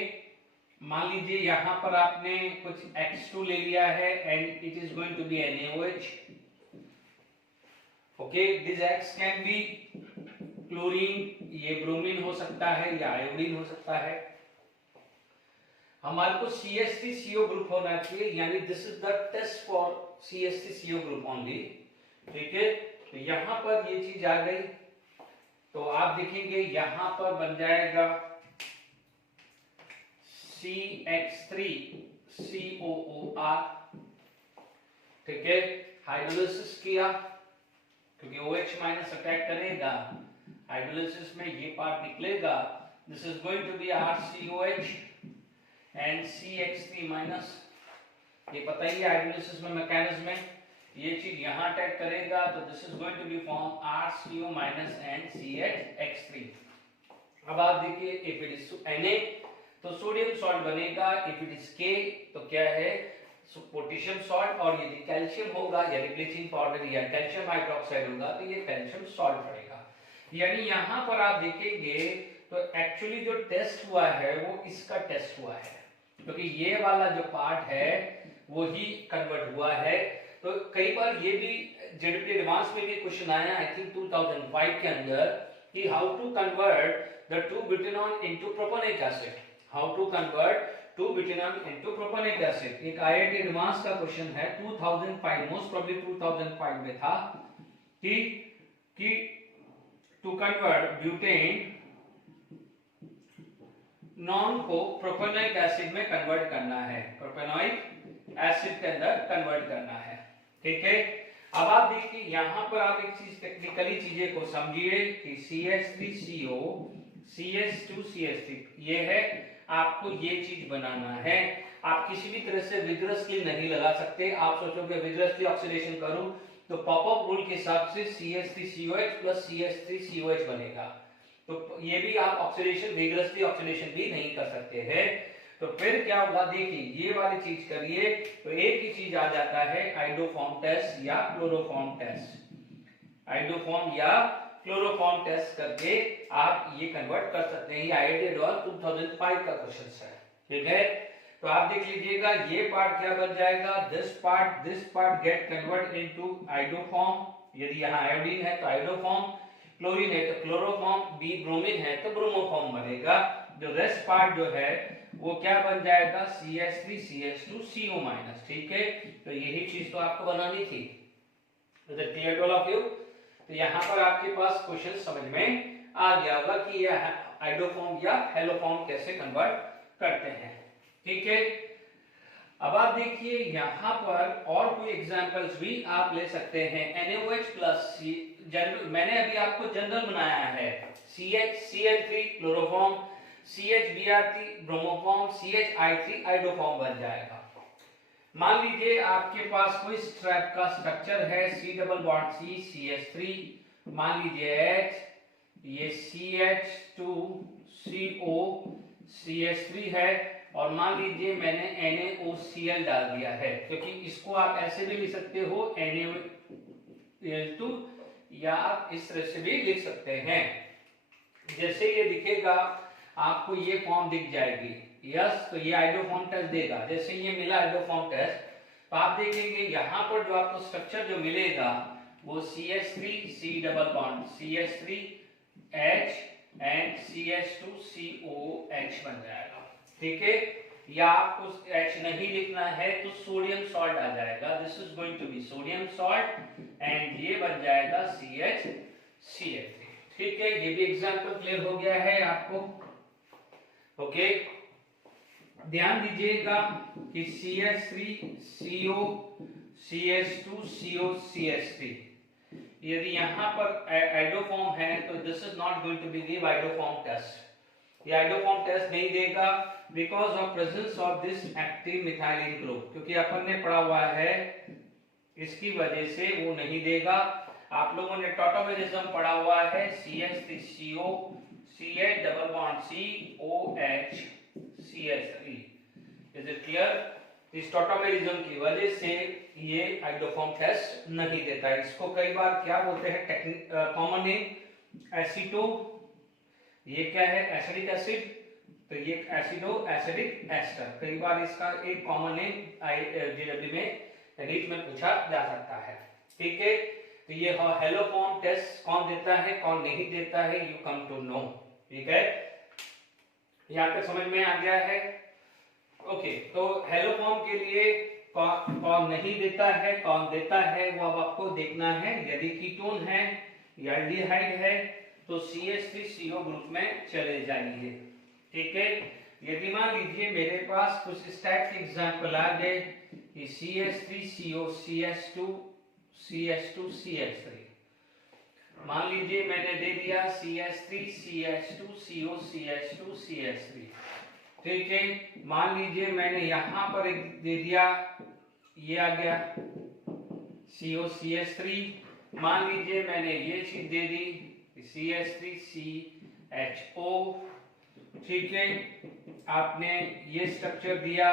मान लीजिए यहां पर आपने कुछ X2 ले लिया है and it is going to be NaOH, okay. This X can be chlorine, ये ब्रोमीन हो सकता है या आयोडीन हो सकता है। हमारे को CH3CO ग्रुप होना चाहिए, यानी this is the test for CH3CO group only, ठीक है। तो यहां पर ये चीज आ गई, तो आप देखेंगे यहां पर बन जाएगा CH3COOR, ठीक है। हाइड्रोलिसिस किया क्योंकि OH- अटैक करेगा, हाइड्रोलिसिस में ये पार्ट निकलेगा, this is going to be RCOH and CH3-, ये पता ही है हाइड्रोलिसिस में मैकेनिज्म में ये चीज यहाँ अटैक करेगा तो this is going to be form RCO minus NCH(X3). अब आप देखिए इफ इट इज Na तो सोडियम सॉल्ट बनेगा, इफ इट इज K तो क्या है पोटेशियम सॉल्ट, और यदि कैल्शियम होगा यानी ब्लीचिंग पाउडर या कैल्शियम हाइड्रोक्साइड होगा तो ये कैल्शियम सॉल्ट पड़ेगा। यानी यहाँ पर आप देखेंगे तो एक्चुअली जो टेस्ट हुआ है वो इसका टेस्ट हुआ है, क्योंकि ये वाला जो पार्ट है वो ही कन्वर्ट हुआ है। तो कई बार ये भी जेडपी एडवांस में भी क्वेश्चन आया आई थिंक 2005 के अंदर कि how to convert the 2-butanol into propanoic acid, how to convert 2-butanol into propanoic acid. एक आईआईटी एडवांस का क्वेश्चन है 2005, मोस्ट प्रोबब्ली 2005 में था कि टू कन्वर्ट ब्यूटेन नॉन को प्रोपेनोइक एसिड में कन्वर्ट करना है, प्रोपेनोइक एसिड के अंदर कन्वर्ट करना है। ठीक है, अब आप देखिए यहाँ पर आप एक चीज टेक्निकली चीजें को समझिए कि CH3CO CH2CH3 ये है, आपको ये चीज बनाना है। आप किसी भी तरह से विग्रसली नहीं लगा सकते। आप सोचोगे विग्रसली ऑक्सीडेशन करूं तो पॉपअप रूल के हिसाब से CH3COH प्लस CH3COH बनेगा, तो ये भी आप ऑक्सीडेशन विग्रसली ऑक्सीडेशन भी नहीं कर सकते हैं। तो फिर क्या होगा देखिए, ये वाली चीज करिए तो एक ही चीज आ जाता है आइडोफॉर्म टेस्ट या क्लोरोफॉर्म टेस्ट। आइडोफॉर्म या क्लोरोफॉर्म टेस्ट करके आप ये कन्वर्ट कर सकते हैं। ये आईआईटी एडवांस 2005 का क्वेश्चन है। ठीक है, तो आप देख लीजिएगा ये पार्ट क्या बन जाएगा, this part gate convert into iodoform, यदि यहाँ आयोडीन है तो आइडोफॉर्म, क्लोरीन है तो क्लोरोफॉर्म, बी ब्रोमीन है तो ब्रोमोफॉर्म बनेगा। जो रेस्ट पार्ट जो है वो क्या बन जाएगा CH3CH2CO-। ठीक है, तो यही चीज तो आपको बनानी थी। Is it clear to all of you? तो यहाँ पर आपके पास क्वेश्चन समझ में आ गया होगा कि ये आइडोफॉर्म या हेलोफॉर्म कैसे कन्वर्ट करते हैं। ठीक है, अब आप देखिए यहाँ पर और कोई एग्जांपल्स भी आप ले सकते हैं। NaOH प्लस जनरल, मैंने अभी आपको जनरल बनाया है, CHCl3 chloroform, CHBr3 bromoform, CHI3 iodoform बन जाएगा। मान लीजिए आपके पास कोई स्ट्रैप का स्ट्रक्चर है C double bond C CH3, मान लीजिए H, ये CH2CO CH3 है, और मान लीजिए मैंने NaOCl डाल दिया है, क्योंकि इसको आप ऐसे भी लिख सकते हो NaOl2, या आप इस तरह से भी लिख सकते हैं। जैसे ये दिखेगा आपको ये फॉर्म दिख जाएगी, यस, तो ये आइडोफॉर्म टेस्ट देगा। जैसे ये मिला आइडोफॉर्म टेस्ट, तो आप देखेंगे यहाँ पर जो आपको स्ट्रक्चर जो मिलेगा वो CH3C double bond CH3H and CH2COH बन जाएगा। ठीक है, या आपको H नहीं लिखना है तो सोडियम सॉल्ट आ जाएगा, this is going to be sodium salt, and ये बन जाएगा CHCl3। ठीक है, ये भी एग्जांपल क्लियर हो गया है आपको। ओके, ध्यान दीजिएगा कि CH3CO CH2CO CH3, यदि यहाँ पर आइडोफॉर्म है तो this is not going to be give iodoform test. ये आइडोफॉर्म टेस्ट नहीं देगा because of presence of this active methylene group, क्योंकि अपन ने पढ़ा हुआ है, इसकी वजह से वो नहीं देगा। आप लोगों ने टॉटोमेरिज्म पढ़ा हुआ है, CH3CO CH double bond COH CH3। Is it clear? इस टॉटोमेरिज्म की वजह से ये आइडोफॉर्म टेस्ट नहीं देता है। इसको कई बार क्या बोलते हैं कॉमन नेम एसिटो, ये क्या है एसिडिक एसिड, तो ये एसिडो एसिडिक एस्टर, कई बार इसका एक कॉमन नेम जेडब्ल्यू में रीट में पूछा जा सकता है। ठीक है, तो ये हेलोफॉर्म टेस्ट कौन देता है कौन नहीं देता है, यू कम टू नो। ठीक है, यहाँ पे समझ में आ गया है। ओके, तो हेलोफॉर्म के लिए कौन नहीं देता है कौन देता है वो अब आपको देखना है। यदि कीटोन है या एल्डिहाइड है तो CH3CO ग्रुप में चले जाइए। ठीक है, यदि मान लीजिए मेरे पास कुछ इस टाइप के एग्जांपल आ गए कि CH3CO CH2 CH2 CH3, मान लीजिए मैंने दे दिया CH3 CH2 CO CH2 CH3। ठीक है, मान लीजिए मैंने यहां पर एक दे दिया, ये आ गया COCH3, मान लीजिए मैंने ये चीज दे दी CH3CHO, ठीक है, आपने ये स्ट्रक्चर दिया,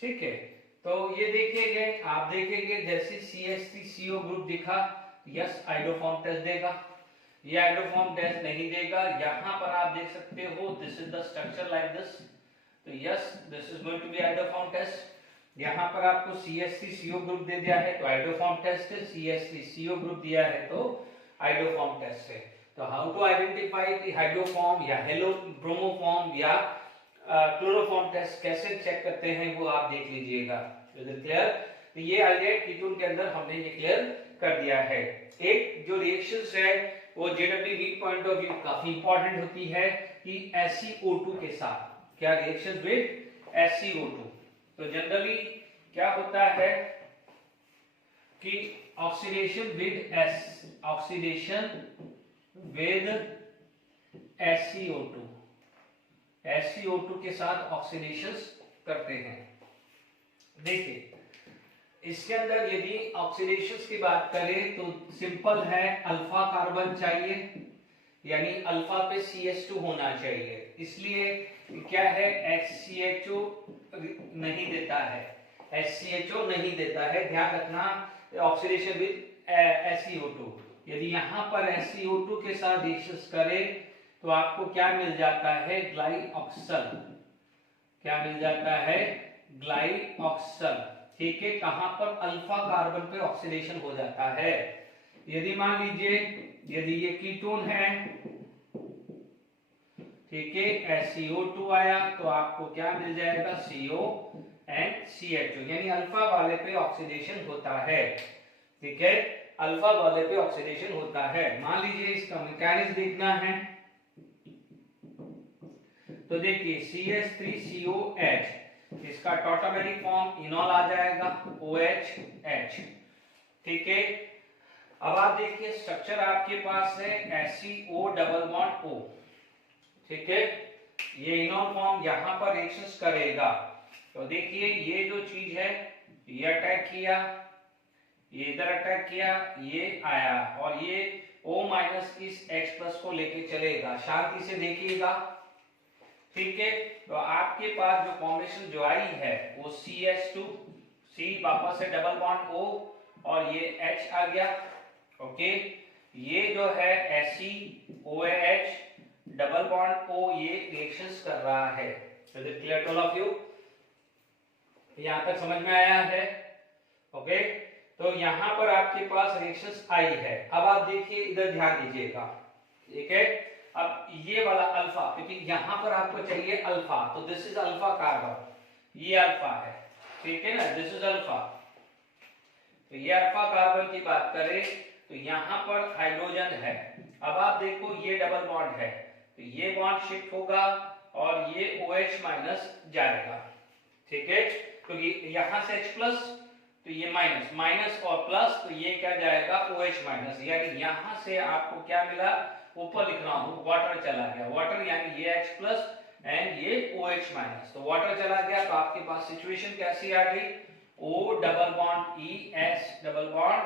ठीक है। तो ये देखेंगे, आप देखेंगे जैसे CH3CO ग्रुप दिखा, यस आइडोफॉर्म टेस्ट देगा, ये आइडोफॉर्म टेस्ट नहीं देगा। यहां पर आप देख सकते हो this is the structure like this, तो yes this is going to be iodoform test. यहां पर आपको CH3CO ग्रुप दे दिया है तो आइडोफॉर्म टेस्ट है, CH3CO ग्रुप दिया है तो आइडोफॉर्म टेस्ट है। तो how to identify the hydroform या हेलो ब्रोमोफॉर्म या क्लोरोफॉर्म टेस्ट कैसे चेक करते हैं वो आप देख लीजिएगा। क्लियर? तो ये आइडिया कीटोन के अंदर हमने ये क्लियर कर दिया है। एक जो रिएक्शंस है वो जेडब्ल्यू हीट पॉइंट ऑफ व्यू काफी इंपॉर्टेंट होती है कि SiO2 के साथ क्या रिएक्शंस विद SiO2। तो जनरली क्या होता है कि ऑक्सीडेशन विद SiO2 के साथ ऑक्सीडेशंस करते हैं। देखिए इसके अंदर यदि ऑक्सीडेशंस की बात करें तो सिंपल है, अल्फा कार्बन चाहिए, यानी अल्फा पे CH2 होना चाहिए, इसलिए क्या है HCHO नहीं देता है, HCHO नहीं देता है, ध्यान रखना। ऑक्सीडेशन विद SiO2, यदि यहां पर SiO2 के साथ रिएक्शंस करे तो आपको क्या मिल जाता है, ग्लाइऑक्सल, क्या मिल जाता है, ग्लाइऑक्सल, ठीक है। कहां पर अल्फा कार्बन पे ऑक्सीडेशन हो जाता है। यदि मान लीजिए यदि ये कीटोन है, ठीक है, SiO2 आया तो आपको क्या मिल जाएगा, CO एंड CH2, यानी अल्फा वाले पे ऑक्सीडेशन होता है, ठीक है, अल्फा वाले पे ऑक्सीडेशन होता है। मान लीजिए इसका मैकेनिज्म देखना है तो देखिए CH3COH, इसका टॉटोमेरिक फॉर्म इनॉल आ जाएगा OHH, ठीक है। अब आप देखिए स्ट्रक्चर आपके पास है SiO डबल बॉन्ड O, ठीक है, ये इनॉल फॉर्म यहां पर रिएक्शंस करेगा। तो देखिए ये जो चीज है ये अटैक किया, ये इधर अटैक किया, ये आया और ये O माइनस इस H+ को लेके चलेगा, शांति से देखिएगा, ठीक है। तो आपके पास जो कॉम्बिनेशन जो आई है वो CH2, C वापस से डबल बॉन्ड O और ये H आ गया, ओके। ये जो है SiOH डबल बॉन्ड O ये रिएक्शंस कर रहा है। तो is it clear to all of you? यहां तक समझ में आया है, ओके। तो यहां पर आपके पास रिएक्शंस आई है। अब आप देखिए इधर ध्यान दीजिएगा, ठीक है। अब ये वाला अल्फा, क्योंकि यहां पर आपको चाहिए अल्फा, तो दिस इज अल्फा कार्बन, ये अल्फा है, ठीक है ना, दिस इज अल्फा। तो ये अल्फा कार्बन की बात करें तो यहां पर हाइड्रोजन है। अब आप देखो ये डबल बॉन्ड है तो ये बॉन्ड शिफ्ट होगा और ये OH माइनस जाएगा, ठीक है, क्योंकि यहां से H+ तो ये माइनस, माइनस और प्लस, तो ये क्या जाएगा OH माइनस, यानी यहां से आपको क्या मिला, ऊपर लिख रहा हूं वाटर चला गया, वाटर यानी ये H+ एंड ये OH माइनस, तो वाटर चला गया तो आपके पास सिचुएशन कैसी आ गई, O double bond E S double bond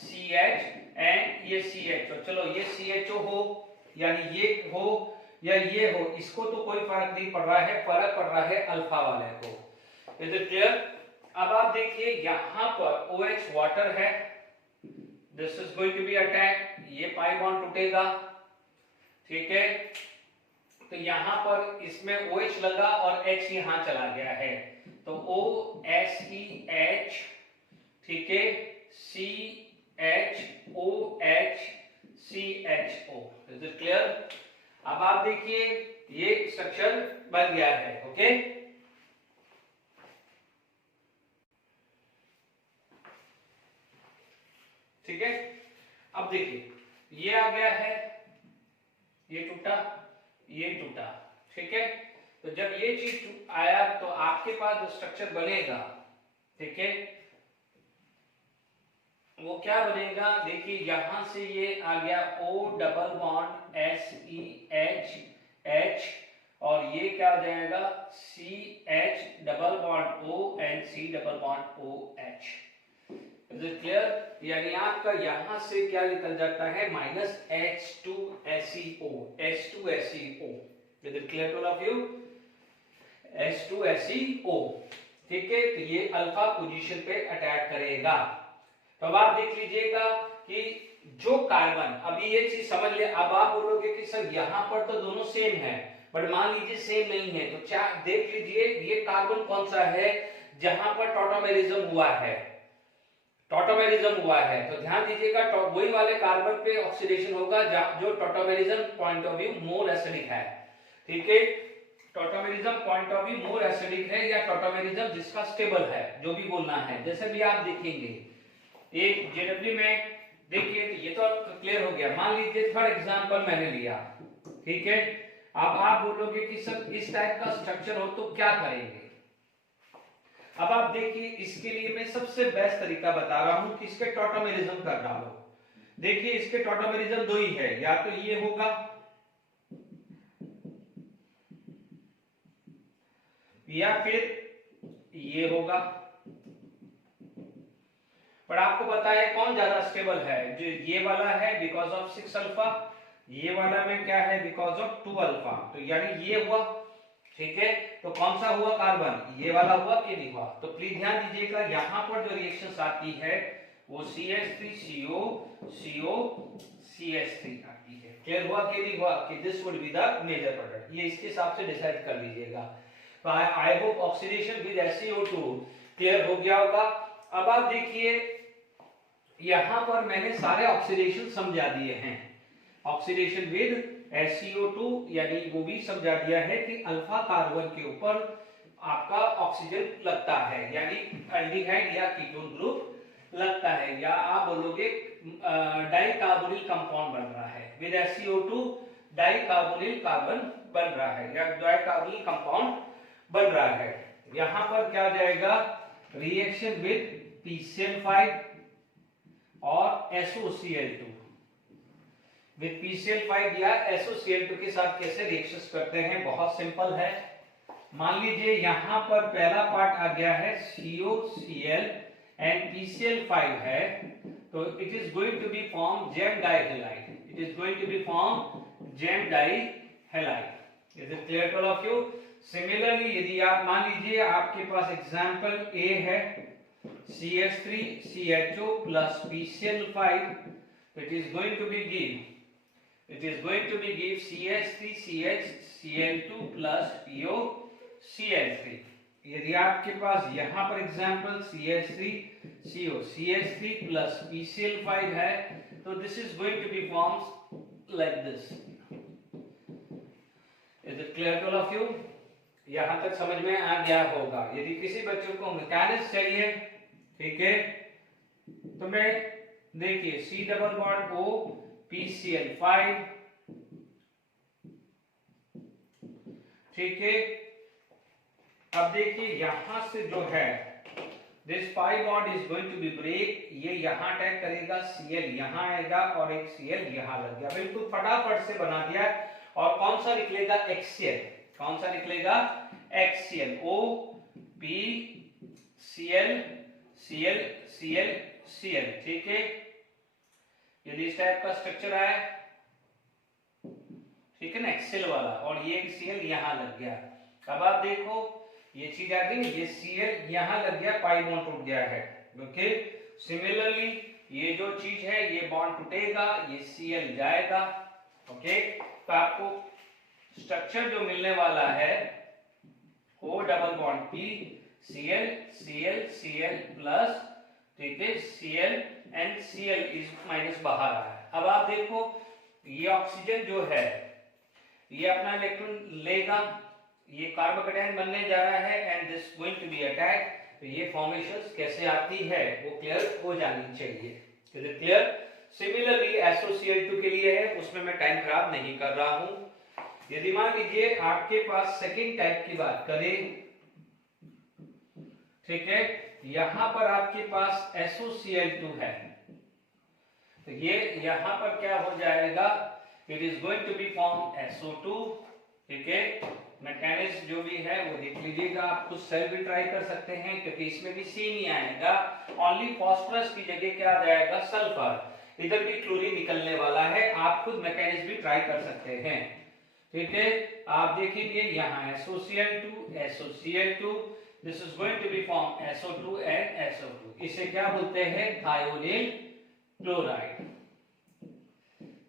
CH and ये CH, चलो ये CHO हो यानी ये हो या ये हो, इसको तो कोई फर्क नहीं पड़ रहा है, फर्क पड़ रहा है अल्फा वाले को। Is it clear? अब आप देखिए यहां पर OH वाटर है, this is going to be attack, ये पाई बॉन्ड टूटेगा, ठीक है। तो यहां पर इसमें OH लगा और H यहां चला गया है, तो OSEH, ठीक है, CHOH CHO। Is it clear? अब आप देखिए ये स्ट्रक्चर बन गया है, ओके। ठीक है, अब देखिए ये आ गया है, ये टूटा, ये टूटा, ठीक है। तो जब ये चीज आया तो आपके पास जो स्ट्रक्चर बनेगा, ठीक है, वो क्या बनेगा, देखिए यहां से ये आ गया O double bond SeH H और ये क्या हो जाएगा CH double bond O and C double bond OH। Is it clear? यानी आपका यहां से क्या निकल जाता है -H2SeO, H2SeO। Is it clear to all of you? H2SeO, ठीक है। तो ये अल्फा पोजीशन पे अटैक करेगा। तो अब आप देख लीजिएगा कि जो कार्बन, अभी ये चीज समझ ले। अब आप बोलोगे कि सर यहाँ पर तो दोनों सेम है, बट मान लीजिए सेम नहीं है, तो क्या देख लीजिए ये कार्बन कौन सा है जहां पर टॉटोमेरिज्म हुआ है, टॉटोमेरिज्म हुआ है। तो ध्यान दीजिएगा वही वाले कार्बन पे ऑक्सीडेशन होगा जो tautomerism point of view more acidic है, ठीक है। Tautomerism point of view more acidic है या टॉटोमेरिज्म जिसका स्टेबल है, जो भी बोलना है। जैसे भी आप देखेंगे एक जेडब्ल्यू में देखिए, तो ये तो क्लियर हो गया। मान लीजिए थर्ड एग्जांपल मैंने लिया, ठीक है। अब आप बोलोगे कि सर इस टाइप का स्ट्रक्चर हो तो क्या करेंगे। अब आप देखिए, इसके लिए मैं सबसे बेस्ट तरीका बता रहा हूं कि इसके टॉटोमेरिज्म कर डालो। देखिए इसके टॉटोमेरिज्म दो ही है, या तो ये होगा या फिर ये होगा। पर आपको पता है कौन ज्यादा स्टेबल है, जो ये वाला है बिकॉज ऑफ 6 अल्फा, ये वाला में क्या है बिकॉज ऑफ 2 अल्फा। तो यानी ये हुआ, ठीक है। तो कौन सा हुआ कार्बन, ये वाला हुआ कि नहीं हुआ। तो प्लीज ध्यान दीजिएगा यहां पर जो रिएक्शंस आती है वो CH3CO CO CH3 आती है। क्लियर हुआ कि नहीं हुआ कि this would be the major product. ये इसके हिसाब से डिसाइड कर लीजिएगा। तो I hope oxidation with SiO2 clear हो गया होगा। अब आप देखिए यहां पर मैंने सारे ऑक्सीडेशन समझा दिए हैं। ऑक्सीडेशन विद SiO2 यानी वो भी समझा दिया है कि अल्फा कार्बन के ऊपर आपका ऑक्सीजन लगता है, यानी एल्डिहाइड या कीटोन ग्रुप लगता है, या आप बोलोगे डाइकार्बोनिल कंपाउंड बन रहा है। विद SiO2 डाइकार्बोनिल कार्बन बन रहा है या डाइकार्बोनिल कंपाउंड बन रहा है। यहां पर क्या जाएगा रिएक्शन विद PCl5 और SOCl2। विद PCl5 या SOCl2 के साथ कैसे रिएक्शंस करते हैं, बहुत सिंपल है। मान लीजिए यहां पर पहला पार्ट आ गया है COCl एंड PCl5 है, तो it is going to be form gem dihalide. It is going to be form gem dihalide. Is it clear to all of you? Similarly यदि आप मान लीजिए आपके पास एग्जांपल A है CH3CHO plus PCl5, it is going to be give CH3CHCl2 plus POCl3। यदि आपके पास यहां पर example CH3CO CH3 plus PCl5 है, तो this is going to be formed like this। Is it clear to all of you? यहां तक समझ में आ गया होगा। यदि किसी बच्चों को मैकेनिक्स चाहिए, ठीक है, तो मैं देखिए C double bond O PCl5, ठीक है। अब देखिए यहां से जो है this pi bond is going to be break, ये यहां अटैक करेगा, Cl यहां आएगा और एक Cl यहां लग गया। बिल्कुल फटाफट से बना दिया। और कौन सा निकलेगा HCl, कौन सा निकलेगा HCl O P Cl Cl Cl Cl, ठीक है। यदि इस टाइप का स्ट्रक्चर आया, ठीक है ना, एक्सेल वाला, और ये एक Cl यहां लग गया। अब आप देखो ये चीज आ गई, ये Cl यहां लग गया, पाई बॉन्ड टूट गया है। ओके, सिमिलरली ये जो चीज है ये बॉन्ड टूटेगा, ये Cl जाएगा। ओके, तो आपको स्ट्रक्चर जो मिलने वाला है O double bond P Cl Cl Cl plus, ठीक है, Cl and Cl is minus बाहर आ रहा है। अब आप देखो ये ऑक्सीजन जो है ये अपना इलेक्ट्रॉन लेगा, ये कार्बोकेटायन बनने जा रहा है and this going to be attack. तो ये फॉर्मेशंस कैसे आती है वो क्लियर हो जानी चाहिए। Is it clear? Similarly SOCl2 के लिए है, उसमें मैं टाइम खराब नहीं कर रहा हूं। यदि मान लीजिए आपके पास सेकंड टाइप की बात करें, ठीक है, यहां पर आपके पास SOCl2 है, तो ये यहां पर क्या हो जाएगा, it is going to be form SO2, ठीक है, मैकेनिज्म जो भी है वो देख लीजिएगा, आप खुद सेल्फ भी ट्राई कर सकते हैं क्योंकि इसमें भी सेम ही आएगा, ओनली फास्फोरस की जगह क्या आ जाएगा, सल्फर, इधर भी क्लोरीन निकलने वाला है, आप खुद मैकेनिज्म भी ट्राई कर सकते हैं। ठीक है, आप देखेंगे यहाँ SOCl2, this is going to be form SO2 and SO2, इसे क्या बोलते हैं, thionyl chloride,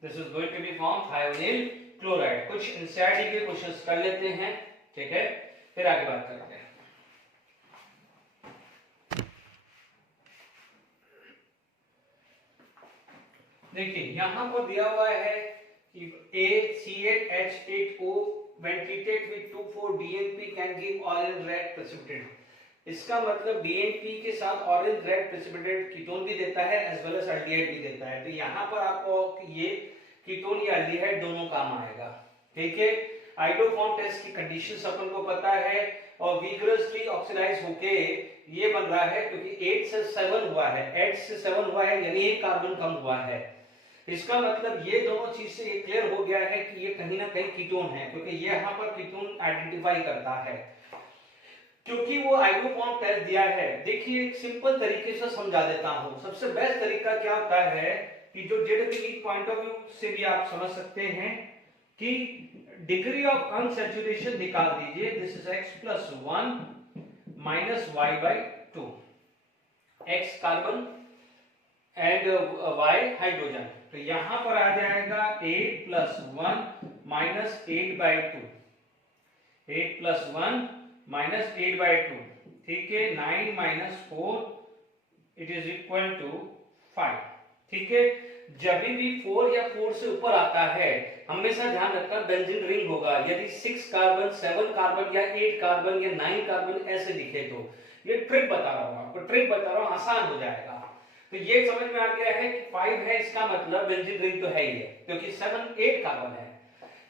this is going to be form thionyl chloride. कुछ एनसीईआरटी के क्वेश्चंस कर लेते हैं, ठीक है, फिर आगे बात करते हैं। देखिए यहां पर दिया हुआ है कि ACH8O when treated with 2,4-DNP can give orange red precipitate, इसका मतलब DNP के साथ ऑरेंज रेड प्रेसिपिटेट कीटोन भी देता है एज वेल एज एल्डिहाइड भी देता है। तो यहाँ पर आपको ये कीटोन या एल्डिहाइड दोनों काम आएगा। ठीक है, आइडोफॉर्म टेस्ट की कंडीशंस अपन को पता है और विग्रसली ऑक्सीडाइज होके ये बन रहा है क्योंकि 8 से 7 हुआ है, 8 से 7 हुआ है यानी एक कार्बन कम हुआ है। इसका मतलब ये दोनों चीज से ये क्लियर हो गया है कि ये कहीं ना कहीं कीटोन है, क्योंकि ये यहाँ पर कीटोन आइडेंटिफाई करता है क्योंकि वो आइडोफॉर्म टेस्ट दिया है। देखिए एक सिंपल तरीके से समझा देता हूं। सबसे बेस्ट तरीका क्या होता है कि जो जेडब्ल्यू पॉइंट ऑफ व्यू से भी आप समझ सकते हैं कि डिग्री ऑफ अनसैचुरेशन निकाल दीजिए, this is x+1 - y/2, x carbon and y hydrogen. तो यहां पर आ जाएगा 8+1 - 8/2, 8+1 - 8/2, ठीक है, 9 - 4 इट इज इक्वल टू 5। ठीक है, जब भी 4 या 4 से ऊपर आता है हमेशा ध्यान रखना बेंजीन रिंग होगा। यदि 6 कार्बन, 7 कार्बन या 8 कार्बन या 9 कार्बन ऐसे दिखे तो ये ट्रिक बता रहा हूं आपको, ट्रिक बता रहा हूं, आसान हो जाएगा। तो ये समझ में आ गया है कि 5 है, इसका मतलब बेंजीन रिंग तो है ही है क्योंकि 7 8 कार्बन है।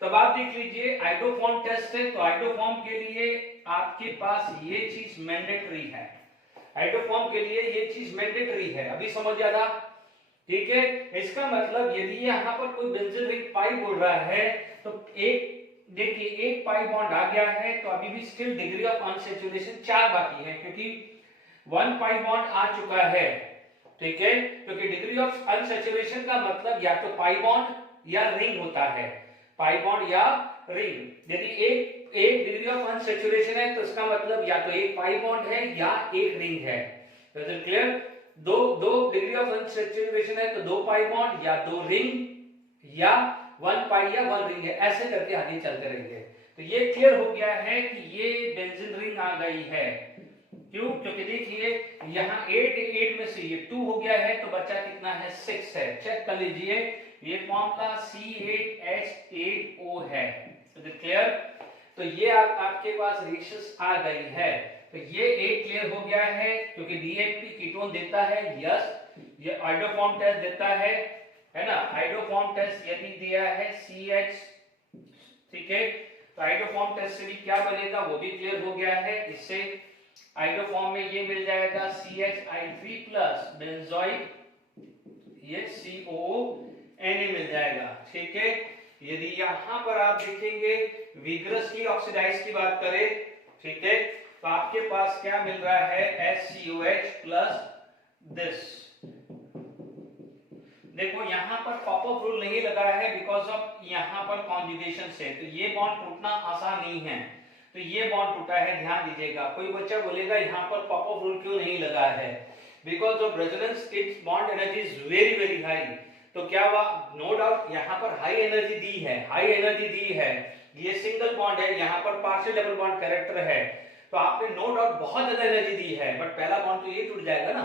तब आप देख लीजिए आइडोफॉर्म टेस्ट है, तो आइडोफॉर्म के लिए आपके पास ये चीज मैंडेटरी है, आइडोफॉर्म के लिए ये चीज मैंडेटरी है, अभी समझ गया था। ठीक है, इसका मतलब यदि यहाँ पर कोई बेंजीन रिंग पाई बोल रहा है तो एक देखिए एक पाई बॉन्ड आ गया है तो अभी भी स्टिल डिग्री ऑफ अनसैचुरेशन 4 बाकी है क्योंकि 1 पाई बॉन्ड आ चुका है। ठीक है, क्योंकि डिग्री ऑफ अनसैचुरेशन का मतलब या तो पाई बॉन्ड या रिंग होता है, पाई बॉन्ड या रिंग। यदि एक डिग्री ऑफ अनसैचुरेशन है तो इसका मतलब या तो एक पाई बॉन्ड है या एक रिंग है। Is it clear? दो डिग्री ऑफ अनसैचुरेशन है तो 2 पाई बॉन्ड या 2 रिंग या 1 पाई या 1 रिंग है, ऐसे करके आगे चलते रहेंगे। तो ये क्लियर हो गया है कि ये बेंजीन रिंग आ गई है। क्यों? क्योंकि देखिए यहाँ 8 में से ये 2 हो गया है तो बच्चा कितना है, 6 है। चेक कर लीजिए, ये फॉर्मूला C8H8O है। Is it clear? तो ये आपके पास रेशियोस आ गई है। तो ये एक क्लियर हो गया है क्योंकि डीएनपी कीटोन देता है, यस, ये आइडोफॉर्म टेस्ट देता है ना। आइडोफॉर्म टेस्ट यदि दिया है CH, ठीक है, तो आइडोफॉर्म टेस्ट से भी क्या बनेगा वो भी क्लियर हो गया है। इससे आइडोफॉर्म में ये मिल जाएगा CHI3+ बेंजोइक, ये COONA मिल जाएगा। ठीक है, यदि यहां पर आप देखेंगे विग्रसली ऑक्सीडाइज की बात करें, ठीक है, तो आपके पास क्या मिल रहा है, SCOH+ दिस। देखो यहां पर पॉपअप रूल नहीं लगा है बिकॉज ऑफ यहां पर कॉन्जुगेशन से, तो ये बॉन्ड टूटना आसान नहीं है, तो ये बॉन्ड टूटा है, ध्यान दीजिएगा। कोई बच्चा बोलेगा यहां पर पॉपअप रूल क्यों नहीं लगा है, because of resonance it's bond energy is very very high. तो क्या हुआ, नो डाउट यहां पर हाई एनर्जी दी है, हाई एनर्जी दी है, ये सिंगल बॉन्ड है, यहां पर पार्शियल डबल बॉन्ड कैरेक्टर है, तो आपने नो डाउट बहुत ज्यादा एनर्जी दी है, बट पहला बॉन्ड तो ये टूट जाएगा ना,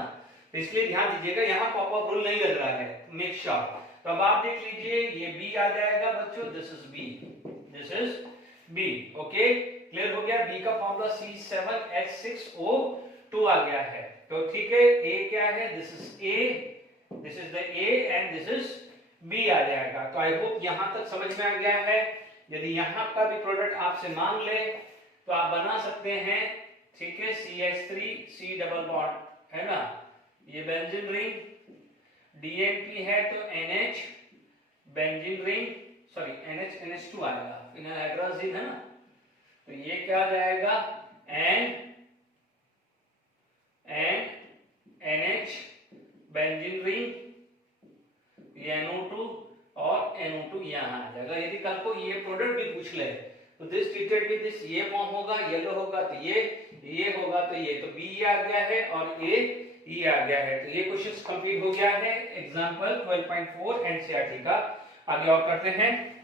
तो इसलिए ध्यान दीजिएगा यहां पॉपअप रूल नहीं लग रहा है, मेक श्योर। तो अब आप देख लीजिए ये बी आ जाएगा बच्चों, this is B, this is B. Okay, clear हो गया। बी का फॉर्मूला C7H6O2 आ गया है। तो ठीक है, ए क्या है, this is A, this is the A and this is B आ जाएगा। तो आई होप यहां तक समझ में आ गया है। यदि यहां का भी प्रोडक्ट आपसे मांग ले तो आप बना सकते हैं, ठीक है, CH3C डबल बॉन्ड है ना, ये बेंजीन रिंग, DNP है तो NH benzene ring, sorry NH NH2 आएगा, फिनाइल हाइड्रोजीन है ना, तो ये क्या हो जाएगा, NH बेंजीन रिंग, NO2 और NO2 यहाँ आ जाएगा। यदि कल को ये प्रोडक्ट भी पूछ ले तो दिस ट्रीटेड विद दिस, ये फॉर्म होगा, येलो होगा तो ये होगा तो ये, तो बी आ गया है और ए आ गया है। तो ये क्वेश्चन कंप्लीट हो गया है एग्जांपल 12.4 एनसीईआरटी का। आगे और करते हैं।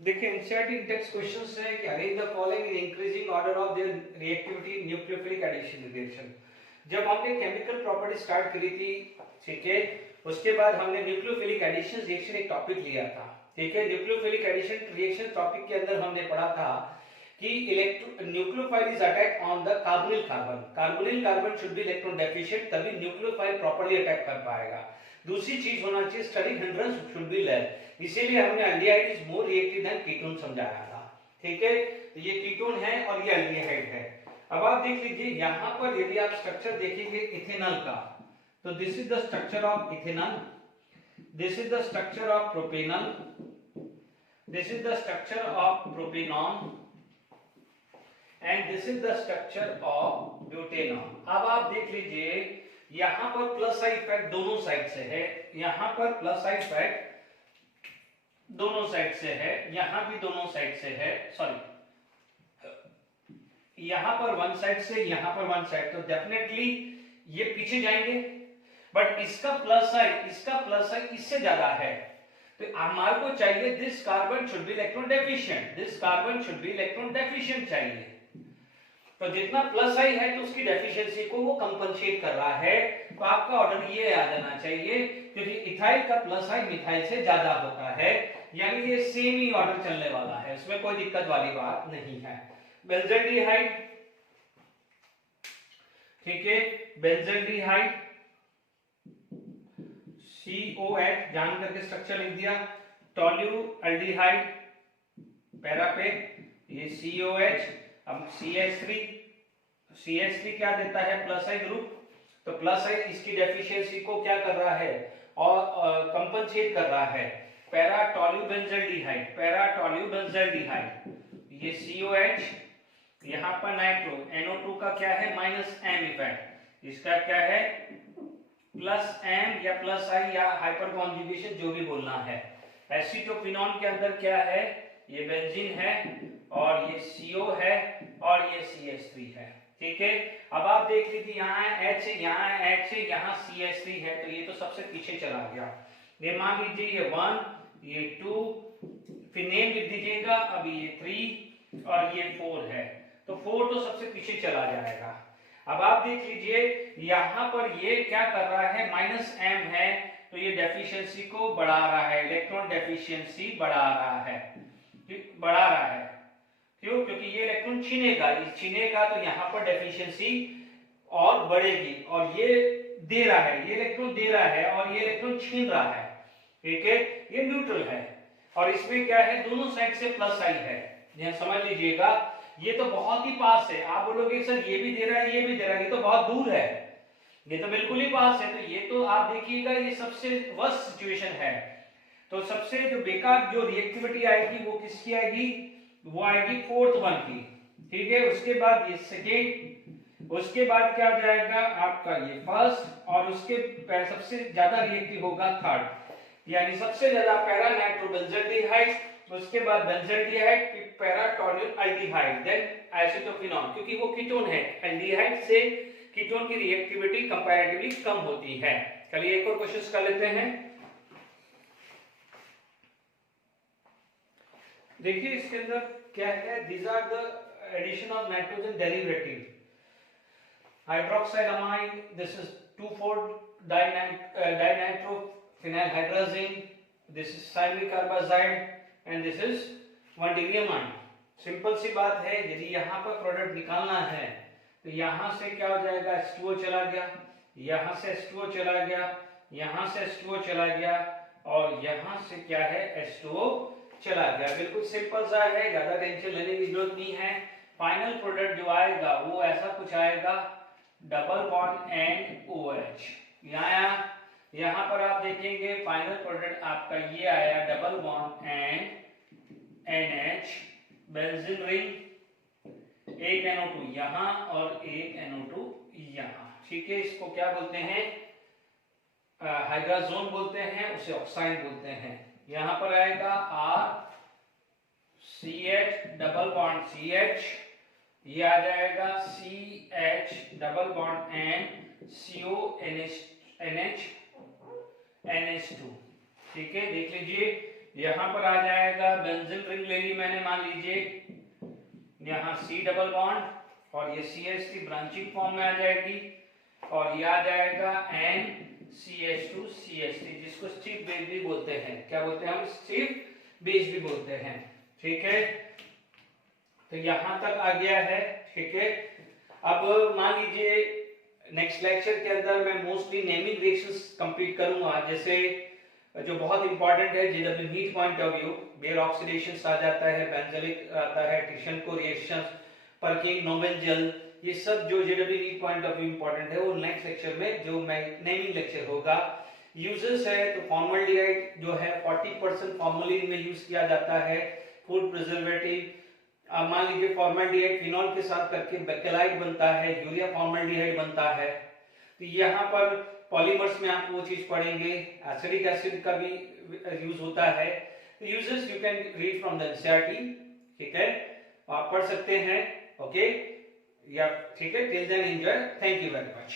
देखिए एनसीईआरटी टेक्स्ट क्वेश्चंस है कि arrange the following in increasing order of their reactivity nucleophilic addition reaction. जब हमने केमिकल प्रॉपर्टी स्टार्ट करी थी, ठीक है, उसके बाद हमने न्यूक्लियोफिलिक एडिशन रिएक्शन एक टॉपिक लिया था, ठीक है। न्यूक्लियोफिलिक एडिशन रिएक्शन टॉपिक के अंदर हमने पढ़ा था कि nucleophile is attack on the carbonyl carbon, carbonyl carbon should be electron deficient, तभी न्यूक्लियोफाइल प्रॉपर्ली अटैक कर पाएगा। दूसरी चीज होना चाहिए steric hindrance should be less, इसीलिए हमने aldehyde is more reactive than ketone समझाया था, ठीक है। तो ये कीटोन है और ये एल्डिहाइड है। अब आप देख लीजिए यहां पर यदि आप स्ट्रक्चर देखेंगे इथेनॉल का, तो this is the structure of ethanol, this is the structure of propanol, this is the structure of propanone and this is the structure of butanone. अब आप देख लीजिए यहां पर प्लस साइड इफेक्ट दोनों साइड से है, यहां पर प्लस साइड इफेक्ट दोनों साइड से है, यहां भी दोनों साइड से है, सॉरी यहां पर वन साइड से, यहां पर वन साइड, तो डेफिनेटली ये पीछे जाएंगे, बट इसका प्लस साइड इससे ज्यादा है, तो हमारे को चाहिए this carbon should be electron deficient, this carbon should be electron deficient चाहिए। तो जितना प्लस आई है तो उसकी डेफिशिएंसी को वो कंपनसेट कर रहा है, तो आपका ऑर्डर ये आ जाना चाहिए, क्योंकि इथाइल का प्लस आई मिथाइल से ज्यादा होता है, यानी ये सेम ही ऑर्डर चलने वाला है, उसमें कोई दिक्कत वाली बात नहीं है। बेंजल्डिहाइड, ठीक है, बेंजल्डिहाइड COH जान करके स्ट्रक्चर लिख दिया, टोल्यूअल्डिहाइड पैरा पे ये COH, अब CH3 क्या देता है, प्लस आई ग्रुप, तो प्लस आई इसकी डेफिशिएंसी को क्या कर रहा है और कंपनसेट कर रहा है। पैरा टोल्यूबेंजल्डिहाइड ये COH, यहां पर नाइट्रो, NO2 का क्या है -M इफेक्ट, इसका क्या है +M या प्लस आई या हाइपर कॉन्जुगेशन जो भी बोलना है। एसीटोक्विनोन के अंदर क्या है, ये बेंजीन है और ये CO है और ये CH3 है, ठीक है। अब आप देख लीजिए यहाँ H, यहाँ H, यहाँ CH3 है, तो ये तो सबसे पीछे चला गया। ये मान लीजिए ये 1, ये 2, फिर नेम लिख दीजिएगा, अब ये 3 और ये 4 है, तो 4 तो सबसे पीछे चला जाएगा। अब आप देख लीजिए यहाँ पर ये क्या कर रहा है, -M है, तो ये डेफिशिएंसी को बढ़ा रहा है, इलेक्ट्रॉन डेफिशिएंसी बढ़ा रहा है, क्यों, क्योंकि ये इलेक्ट्रॉन छीनेगा तो यहाँ पर डेफिशिएंसी और बढ़ेगी, और ये दे रहा है, ये इलेक्ट्रॉन दे रहा है और ये इलेक्ट्रॉन छीन रहा है, ठीक है, ये न्यूट्रल है, और इसमें क्या है दोनों साइड से प्लस आई है, यह समझ लीजिएगा। ये तो बहुत ही पास है, आप बोलोगे सर ये भी दे रहा है, ये भी दे रहा है, ये तो बहुत दूर है, ये तो बिल्कुल ही पास है, तो ये तो आप देखिएगा ये सबसे वर्स्ट सिचुएशन है। तो सबसे जो बेकार जो रिएक्टिविटी आएगी वो किसकी आएगी, वो आएगी 4th वन की, ठीक है। उसके बाद ये सेकेंड, उसके बाद क्या हो जाएगा आपका ये फर्स्ट, और उसके सबसे ज्यादा रिएक्टिव होगा 3rd, यानी सबसे ज्यादा पैरा नाइट्रोबेंजल्डिहाइड, उसके बाद बेंजल्डिहाइड, पैरा टोल्यूअल्डिहाइड, देन एसीटोक्विनोन, क्योंकि वो कीटोन है, एल्डिहाइड से कीटोन की रिएक्टिविटी कंपैरेटिवली कम होती है। चलिए एक और क्वेश्चन कर लेते हैं। देखिए इसके अंदर क्या है, these are the addition of nitrogen derivative, hydroxylamine, this is 2,4-dinitrophenylhydrazine, this is cyanocarbazide and this is 1-degree simple सी बात है, यदि यहाँ पर प्रोडक्ट निकालना है तो यहाँ से क्या हो जाएगा, H2O चला गया, यहाँ से H2O चला गया, यहाँ से H2O चला गया, और यहाँ से क्या है H2O चला गया। बिल्कुल सिंपल सा है, ज्यादा टेंशन लेने की जरूरत नहीं है। फाइनल प्रोडक्ट जो आएगा वो ऐसा कुछ आएगा, डबल बॉन्ड एंड OH। यहाँ पर आप देखेंगे फाइनल प्रोडक्ट आपका ये आया, double bond and NH benzene ring, एक NO2 यहां और एक NO2 यहां, ठीक है। इसको क्या बोलते हैं, हाइड्रोजोन बोलते हैं, उसे ऑक्साइड बोलते हैं। यहां पर आएगा RCH डबल बॉन्ड CH, ये आ जाएगा CH double bond N CO NH2, ठीक है। देख लीजिए यहां पर आ जाएगा बेंजीन रिंग ले ली मैंने, मान लीजिए यहाँ C डबल बॉन्ड और ये CH3 ब्रांचिंग फॉर्म में आ जाएगी, और ये आ जाएगा NCH2 CH3, जिसको स्टिफ बेस भी बोलते हैं। क्या बोलते हैं हम, स्टिफ बेस भी बोलते हैं, ठीक है। तो यहां तक आ गया है, ठीक है। अब मान लीजिए नेक्स्ट लेक्चर के अंदर मैं मोस्टली नेमिंग रिएक्शंस कंप्लीट करूंगा, जैसे जो बहुत इंपॉर्टेंट है जेडब्ल्यू हीट point of view, Baeyer oxidation आ जाता है, बेंजोइक आता है, टिशनको रिएक्शंस, पर्किंग, नोवेंजल, ये सब जो जेडब्ल्यू हीट पॉइंट ऑफ व्यू इंपॉर्टेंट है, वो नेक्स्ट लेक्चर में जो मैं नेमिंग लेक्चर होगा। यूजेस है तो फॉर्मल्डिहाइड जो है 40% फॉर्मलिन में यूज किया जाता है, फूड प्रिजर्वेटिव। मान लीजिए फॉर्मल्डिहाइड फिनॉल के साथ करके बेकेलाइट बनता है, यूरिया फॉर्मल्डिहाइड बनता है। तो यहाँ पर पॉलीमर्स में आप वो चीज पढ़ेंगे, एसिडिक एसिड का भी यूज होता है। तो uses you can read from the NCERT, ठीक है, आप पढ़ सकते हैं, ओके, या ठीक है। Till then enjoy, thank you very much.